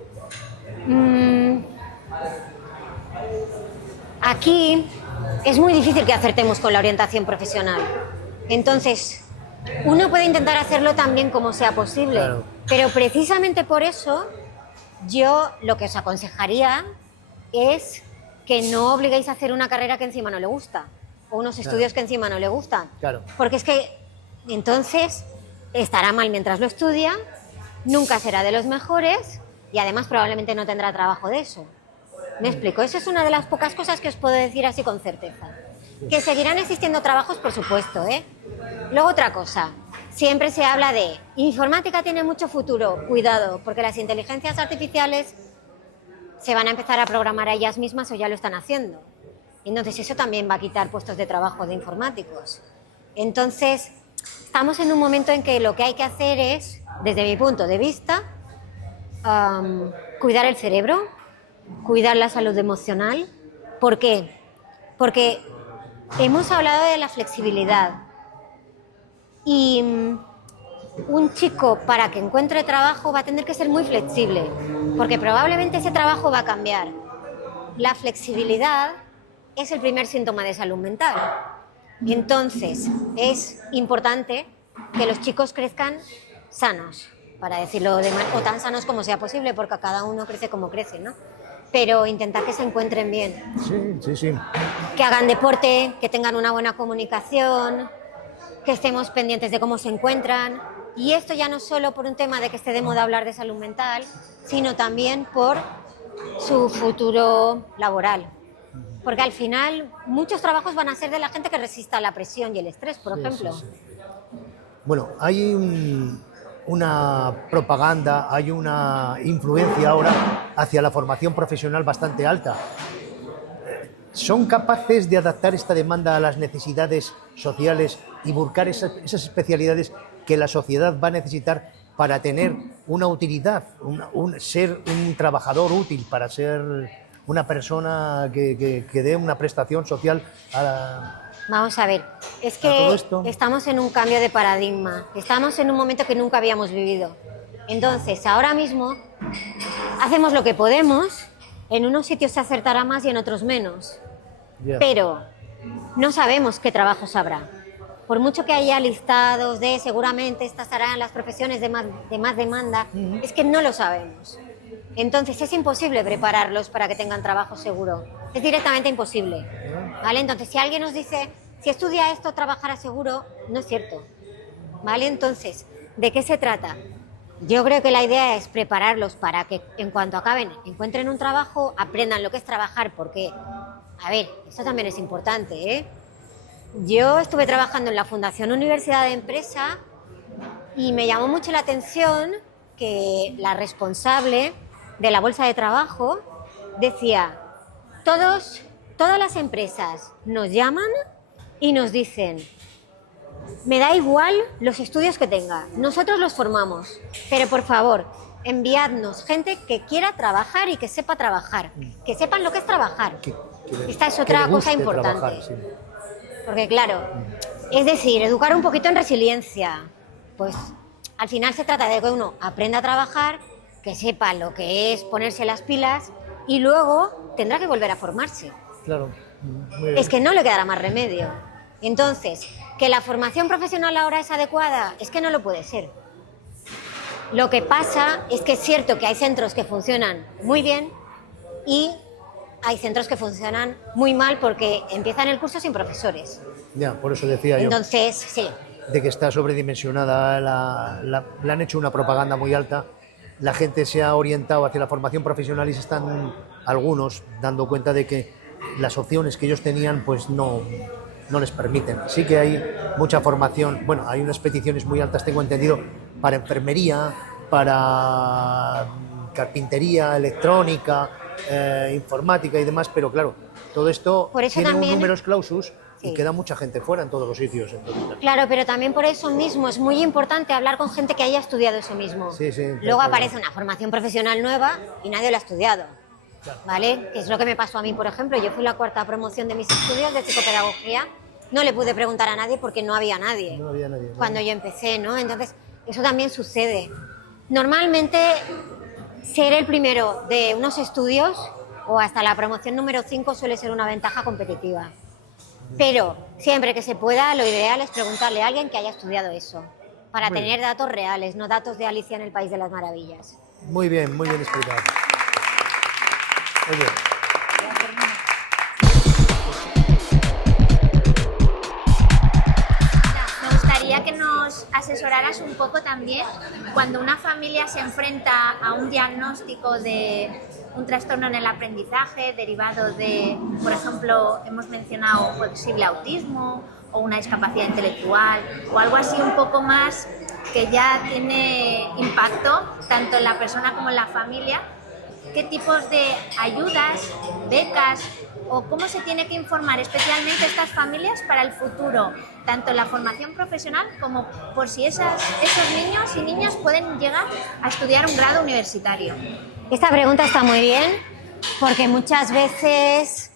Aquí es muy difícil que acertemos con la orientación profesional. Entonces, uno puede intentar hacerlo tan bien como sea posible, claro, pero precisamente por eso yo lo que os aconsejaría es que no obliguéis a hacer una carrera que encima no le gusta o unos estudios, claro, que encima no le gustan, claro, porque es que entonces estará mal mientras lo estudia, nunca será de los mejores y además probablemente no tendrá trabajo de eso. ¿Me explico? Eso es una de las pocas cosas que os puedo decir así con certeza. Que seguirán existiendo trabajos, por supuesto, ¿eh? Luego otra cosa, siempre se habla de informática tiene mucho futuro, cuidado, porque las inteligencias artificiales se van a empezar a programar a ellas mismas o ya lo están haciendo. Entonces eso también va a quitar puestos de trabajo de informáticos. Entonces estamos en un momento en que lo que hay que hacer es, desde mi punto de vista, cuidar el cerebro, cuidar la salud emocional. ¿Por qué? Porque hemos hablado de la flexibilidad y un chico para que encuentre trabajo va a tener que ser muy flexible, porque probablemente ese trabajo va a cambiar. La flexibilidad es el primer síntoma de salud mental. Entonces es importante que los chicos crezcan sanos, para decirlo o tan sanos como sea posible, porque cada uno crece como crece, ¿no? Pero intentar que se encuentren bien. Sí. Que hagan deporte, que tengan una buena comunicación, que estemos pendientes de cómo se encuentran. Y esto ya no solo por un tema de que esté de moda hablar de salud mental, sino también por su futuro laboral. Porque al final muchos trabajos van a ser de la gente que resista la presión y el estrés, por ejemplo. Sí. Bueno, hay una propaganda, hay una influencia ahora hacia la formación profesional bastante alta. ¿Son capaces de adaptar esta demanda a las necesidades sociales y buscar esas especialidades que la sociedad va a necesitar para tener una utilidad, ser un trabajador útil, para ser una persona que dé una prestación social a... Vamos a ver, es que estamos en un cambio de paradigma, estamos en un momento que nunca habíamos vivido. Entonces, ahora mismo hacemos lo que podemos, en unos sitios se acertará más y en otros menos, pero no sabemos qué trabajos habrá. Por mucho que haya listados de seguramente estas serán las profesiones de más demanda, es que no lo sabemos. Entonces es imposible prepararlos para que tengan trabajo seguro. Es directamente imposible, ¿vale? Entonces si alguien nos dice, si estudia esto trabajará seguro, no es cierto, ¿vale? Entonces, ¿de qué se trata? Yo creo que la idea es prepararlos para que en cuanto acaben, encuentren un trabajo, aprendan lo que es trabajar, porque, a ver, esto también es importante, ¿eh? Yo estuve trabajando en la Fundación Universidad de Empresa y me llamó mucho la atención que la responsable de la bolsa de trabajo decía, todas las empresas nos llaman y nos dicen, me da igual los estudios que tenga, nosotros los formamos, pero por favor, enviadnos gente que quiera trabajar y que sepa trabajar, que sepan lo que es trabajar. Esta es otra cosa importante. Trabajar, sí. Porque claro, es decir, educar un poquito en resiliencia, pues al final se trata de que uno aprenda a trabajar, que sepa lo que es ponerse las pilas y luego tendrá que volver a formarse. Claro. Muy bien. Es que no le quedará más remedio. Entonces, ¿que la formación profesional ahora es adecuada? Es que no lo puede ser. Lo que pasa es que es cierto que hay centros que funcionan muy bien y hay centros que funcionan muy mal porque empiezan el curso sin profesores. Ya, por eso decía yo. Entonces, sí. De que está sobredimensionada, le han hecho una propaganda muy alta, la gente se ha orientado hacia la formación profesional y se están algunos dando cuenta de que las opciones que ellos tenían pues no les permiten. Sí que hay mucha formación, bueno, hay unas peticiones muy altas, tengo entendido, para enfermería, para carpintería, electrónica, informática y demás, pero claro, todo esto Por eso tiene también, un numerus clausus y sí. queda mucha gente fuera en todos los sitios. Entonces, Claro, pero también por eso mismo es muy importante hablar con gente que haya estudiado eso mismo. Sí, sí, Luego claro. aparece una formación profesional nueva y nadie lo ha estudiado. ¿Vale? Que es lo que me pasó a mí, por ejemplo. Yo fui la 4ª promoción de mis estudios de psicopedagogía. No le pude preguntar a nadie porque no había nadie. No había nadie. Cuando yo empecé, ¿no? Entonces, eso también sucede. Normalmente, ser el primero de unos estudios o hasta la promoción número 5 suele ser una ventaja competitiva. Pero siempre que se pueda, lo ideal es preguntarle a alguien que haya estudiado eso, para Muy tener datos reales, no datos de Alicia en el País de las Maravillas. Muy bien explicado. Oye, Me gustaría que nos asesoraras un poco también cuando una familia se enfrenta a un diagnóstico de un trastorno en el aprendizaje derivado de, por ejemplo, hemos mencionado posible autismo o una discapacidad intelectual o algo así un poco más que ya tiene impacto tanto en la persona como en la familia. ¿Qué tipos de ayudas, becas o cómo se tiene que informar especialmente estas familias para el futuro, tanto en la formación profesional como por si esos niños y niñas pueden llegar a estudiar un grado universitario? Esta pregunta está muy bien porque muchas veces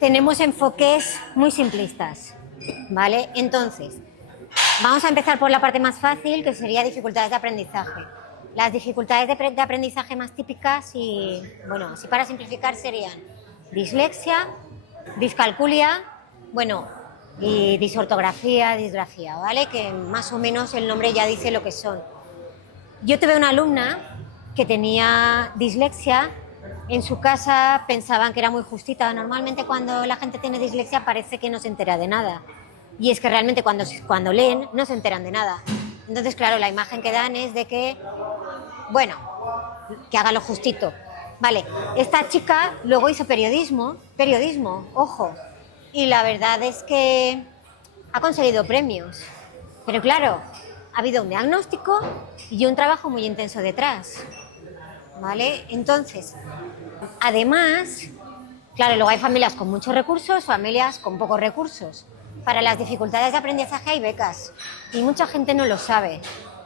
tenemos enfoques muy simplistas, ¿vale? Entonces, vamos a empezar por la parte más fácil, que sería dificultades de aprendizaje. Las dificultades de aprendizaje más típicas y, bueno, así para simplificar serían dislexia, discalculia, bueno, y disortografía, disgrafía, ¿vale? Que más o menos el nombre ya dice lo que son. Yo tuve una alumna que tenía dislexia, en su casa pensaban que era muy justita. Normalmente cuando la gente tiene dislexia parece que no se entera de nada. Y es que realmente cuando leen no se enteran de nada. Entonces, claro, la imagen que dan es de que, bueno, que haga lo justito. Vale, esta chica luego hizo periodismo, ojo, y la verdad es que ha conseguido premios. Pero claro, ha habido un diagnóstico y un trabajo muy intenso detrás, ¿vale? Entonces, además, claro, luego hay familias con muchos recursos, familias con pocos recursos. Para las dificultades de aprendizaje hay becas y mucha gente no lo sabe.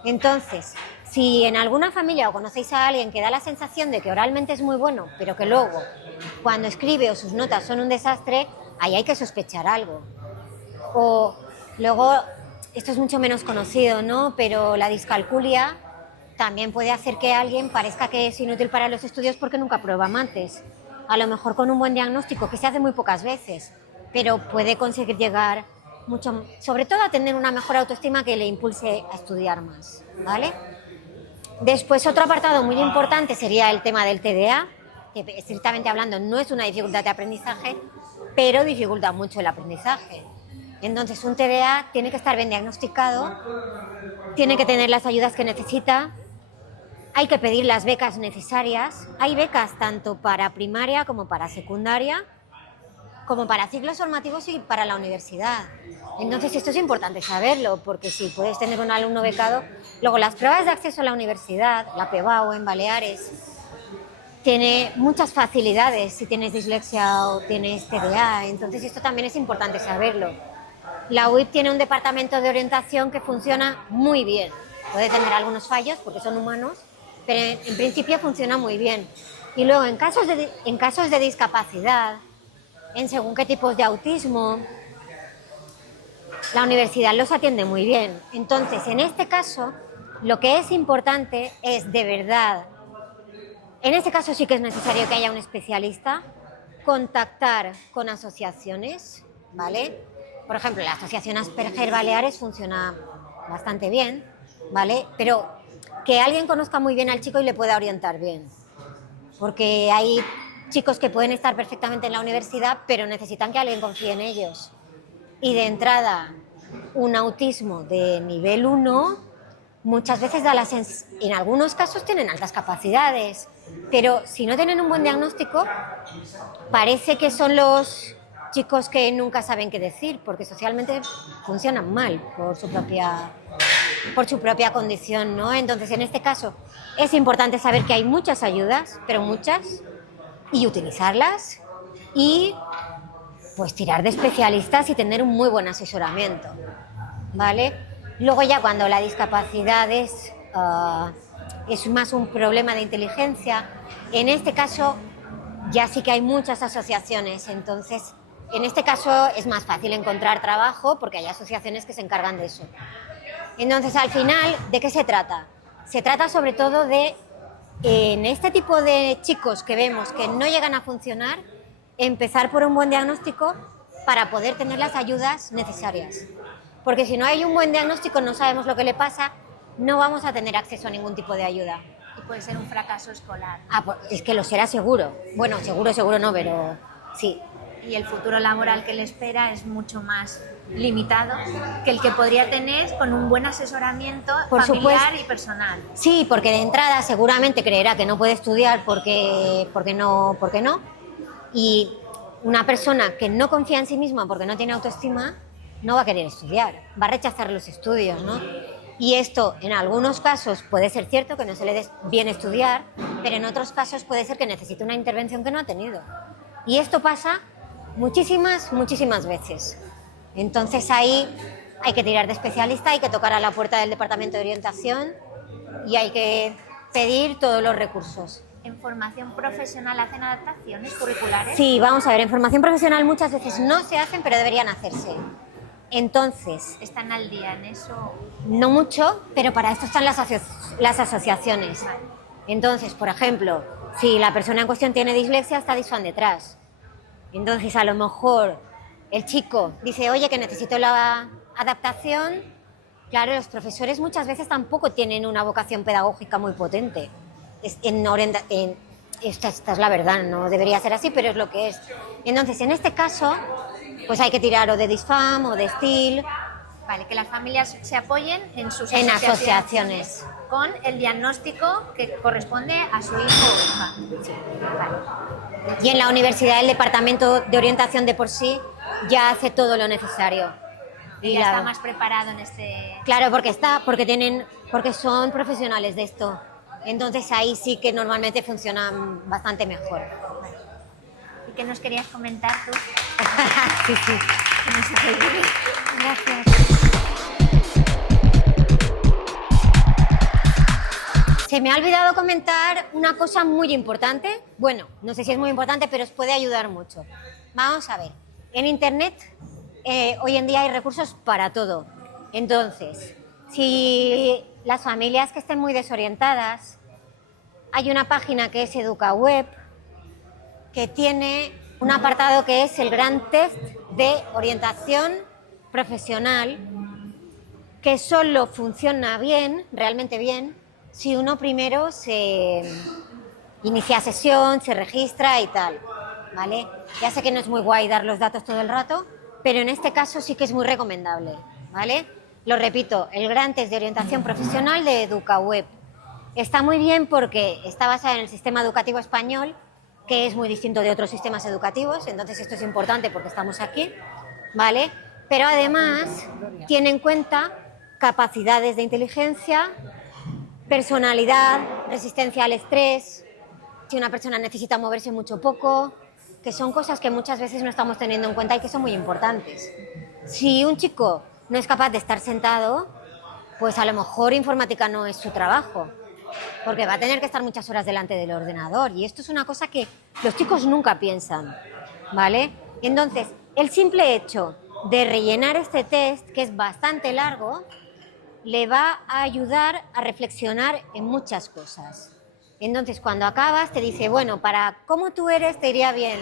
Entonces, si en alguna familia o conocéis a alguien que da la sensación de que oralmente es muy bueno, pero que luego, cuando escribe o sus notas son un desastre, ahí hay que sospechar algo. O luego, esto es mucho menos conocido, ¿no? Pero la discalculia también puede hacer que alguien parezca que es inútil para los estudios porque nunca prueba mates. A lo mejor con un buen diagnóstico, que se hace muy pocas veces, pero puede conseguir llegar mucho, sobre todo a tener una mejor autoestima que le impulse a estudiar más, ¿vale? Después, otro apartado muy importante sería el tema del TDA, que estrictamente hablando no es una dificultad de aprendizaje, pero dificulta mucho el aprendizaje. Entonces, un TDA tiene que estar bien diagnosticado, tiene que tener las ayudas que necesita, hay que pedir las becas necesarias. Hay becas tanto para primaria como para secundaria, como para ciclos formativos y para la universidad. Entonces, esto es importante saberlo, porque si puedes tener un alumno becado, luego las pruebas de acceso a la universidad, la PEBAU en Baleares, tiene muchas facilidades si tienes dislexia o tienes TDA, entonces esto también es importante saberlo. La UIP tiene un departamento de orientación que funciona muy bien. Puede tener algunos fallos porque son humanos, pero en principio funciona muy bien. Y luego, en casos de discapacidad, en según qué tipos de autismo, la universidad los atiende muy bien. Entonces, en este caso, lo que es importante es, de verdad, en este caso sí que es necesario que haya un especialista, contactar con asociaciones, ¿vale? Por ejemplo, la Asociación Asperger Baleares funciona bastante bien, ¿vale? Pero que alguien conozca muy bien al chico y le pueda orientar bien. Porque hay chicos que pueden estar perfectamente en la universidad, pero necesitan que alguien confíe en ellos. Y de entrada, un autismo de nivel 1 muchas veces en algunos casos tienen altas capacidades, pero si no tienen un buen diagnóstico, parece que son los chicos que nunca saben qué decir, porque socialmente funcionan mal por su propia condición, ¿no? Entonces, en este caso, es importante saber que hay muchas ayudas, pero muchas, y utilizarlas, y pues tirar de especialistas y tener un muy buen asesoramiento, ¿vale? Luego ya cuando la discapacidad es más un problema de inteligencia, en este caso ya sí que hay muchas asociaciones, entonces en este caso es más fácil encontrar trabajo porque hay asociaciones que se encargan de eso. Entonces, al final, ¿de qué se trata? Se trata sobre todo de, en este tipo de chicos que vemos que no llegan a funcionar, empezar por un buen diagnóstico para poder tener las ayudas necesarias. Porque si no hay un buen diagnóstico, no sabemos lo que le pasa, no vamos a tener acceso a ningún tipo de ayuda. Y puede ser un fracaso escolar. Pues es que lo será seguro. Bueno, seguro no, pero sí. Y el futuro laboral que le espera es mucho más limitado que el que podría tener con un buen asesoramiento familiar y personal. Sí, porque de entrada seguramente creerá que no puede estudiar porque no. Y una persona que no confía en sí misma porque no tiene autoestima no va a querer estudiar, va a rechazar los estudios, ¿no? Y esto en algunos casos puede ser cierto, que no se le dé bien estudiar, pero en otros casos puede ser que necesite una intervención que no ha tenido. Y esto pasa muchísimas veces. Entonces ahí hay que tirar de especialista, hay que tocar a la puerta del departamento de orientación y hay que pedir todos los recursos. ¿En formación profesional hacen adaptaciones curriculares? Sí, vamos a ver, en formación profesional muchas veces no se hacen, pero deberían hacerse. Entonces, ¿están al día en eso? No mucho, pero para esto están las asociaciones. Entonces, por ejemplo, si la persona en cuestión tiene dislexia, está Disfam detrás. Entonces, a lo mejor el chico dice, oye, que necesito la adaptación. Claro, los profesores muchas veces tampoco tienen una vocación pedagógica muy potente. Esta es la verdad, no debería ser así, pero es lo que es. Entonces, en este caso, pues hay que tirar o de Disfam o de STIL. Vale, que las familias se apoyen en sus asociaciones. Con el diagnóstico que corresponde a su hijo o hija. Sí, vale. Y en la universidad el departamento de orientación de por sí ya hace todo lo necesario. Y ya está más preparado en este... Claro, porque son profesionales de esto. Entonces ahí sí que normalmente funcionan bastante mejor. ¿Y qué nos querías comentar tú? Sí. Gracias. Se me ha olvidado comentar una cosa muy importante. Bueno, no sé si es muy importante, pero os puede ayudar mucho. Vamos a ver. En Internet hoy en día hay recursos para todo. Entonces, si las familias que estén muy desorientadas, hay una página que es EducaWeb, que tiene un apartado que es el gran test de orientación profesional, que solo funciona bien, realmente bien, si uno primero se inicia sesión, se registra y tal, ¿vale? Ya sé que no es muy guay dar los datos todo el rato, pero en este caso sí que es muy recomendable, ¿vale? Lo repito, el gran test de orientación profesional de EducaWeb. Está muy bien porque está basada en el sistema educativo español, que es muy distinto de otros sistemas educativos, entonces esto es importante porque estamos aquí, ¿vale? Pero además tiene en cuenta capacidades de inteligencia, personalidad, resistencia al estrés, si una persona necesita moverse mucho o poco, que son cosas que muchas veces no estamos teniendo en cuenta y que son muy importantes. Si un chico no es capaz de estar sentado, pues a lo mejor informática no es su trabajo, porque va a tener que estar muchas horas delante del ordenador, y esto es una cosa que los chicos nunca piensan, ¿vale? Entonces, el simple hecho de rellenar este test, que es bastante largo, le va a ayudar a reflexionar en muchas cosas. Entonces, cuando acabas, te dice, bueno, para cómo tú eres, te iría bien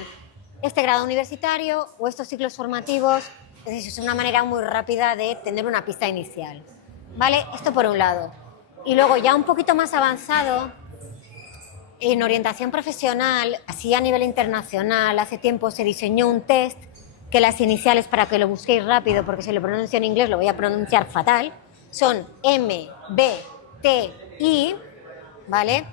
este grado universitario o estos ciclos formativos. Entonces, es una manera muy rápida de tener una pista inicial, ¿vale? Esto por un lado. Y luego, ya un poquito más avanzado, en orientación profesional, así a nivel internacional, hace tiempo se diseñó un test que las iniciales, para que lo busquéis rápido, porque si lo pronuncio en inglés lo voy a pronunciar fatal, son MBTI, ¿vale?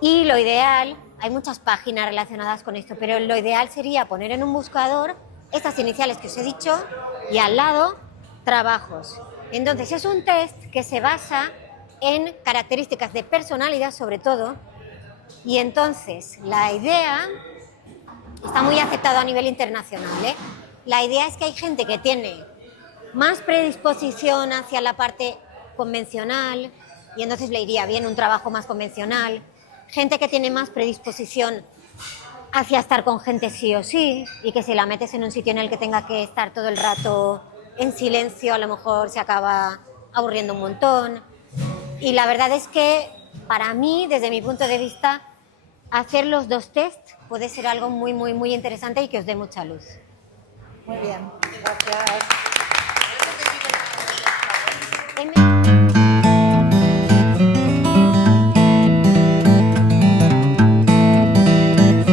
Y lo ideal, hay muchas páginas relacionadas con esto, pero lo ideal sería poner en un buscador estas iniciales que os he dicho y al lado trabajos. Entonces es un test que se basa en características de personalidad sobre todo, y entonces la idea está muy aceptada a nivel internacional, ¿eh? La idea es que hay gente que tiene más predisposición hacia la parte convencional y entonces le iría bien un trabajo más convencional, gente que tiene más predisposición hacia estar con gente sí o sí, y que si la metes en un sitio en el que tenga que estar todo el rato en silencio, a lo mejor se acaba aburriendo un montón. Y la verdad es que para mí, desde mi punto de vista, hacer los dos test puede ser algo muy, muy, muy interesante y que os dé mucha luz. Muy bien, gracias.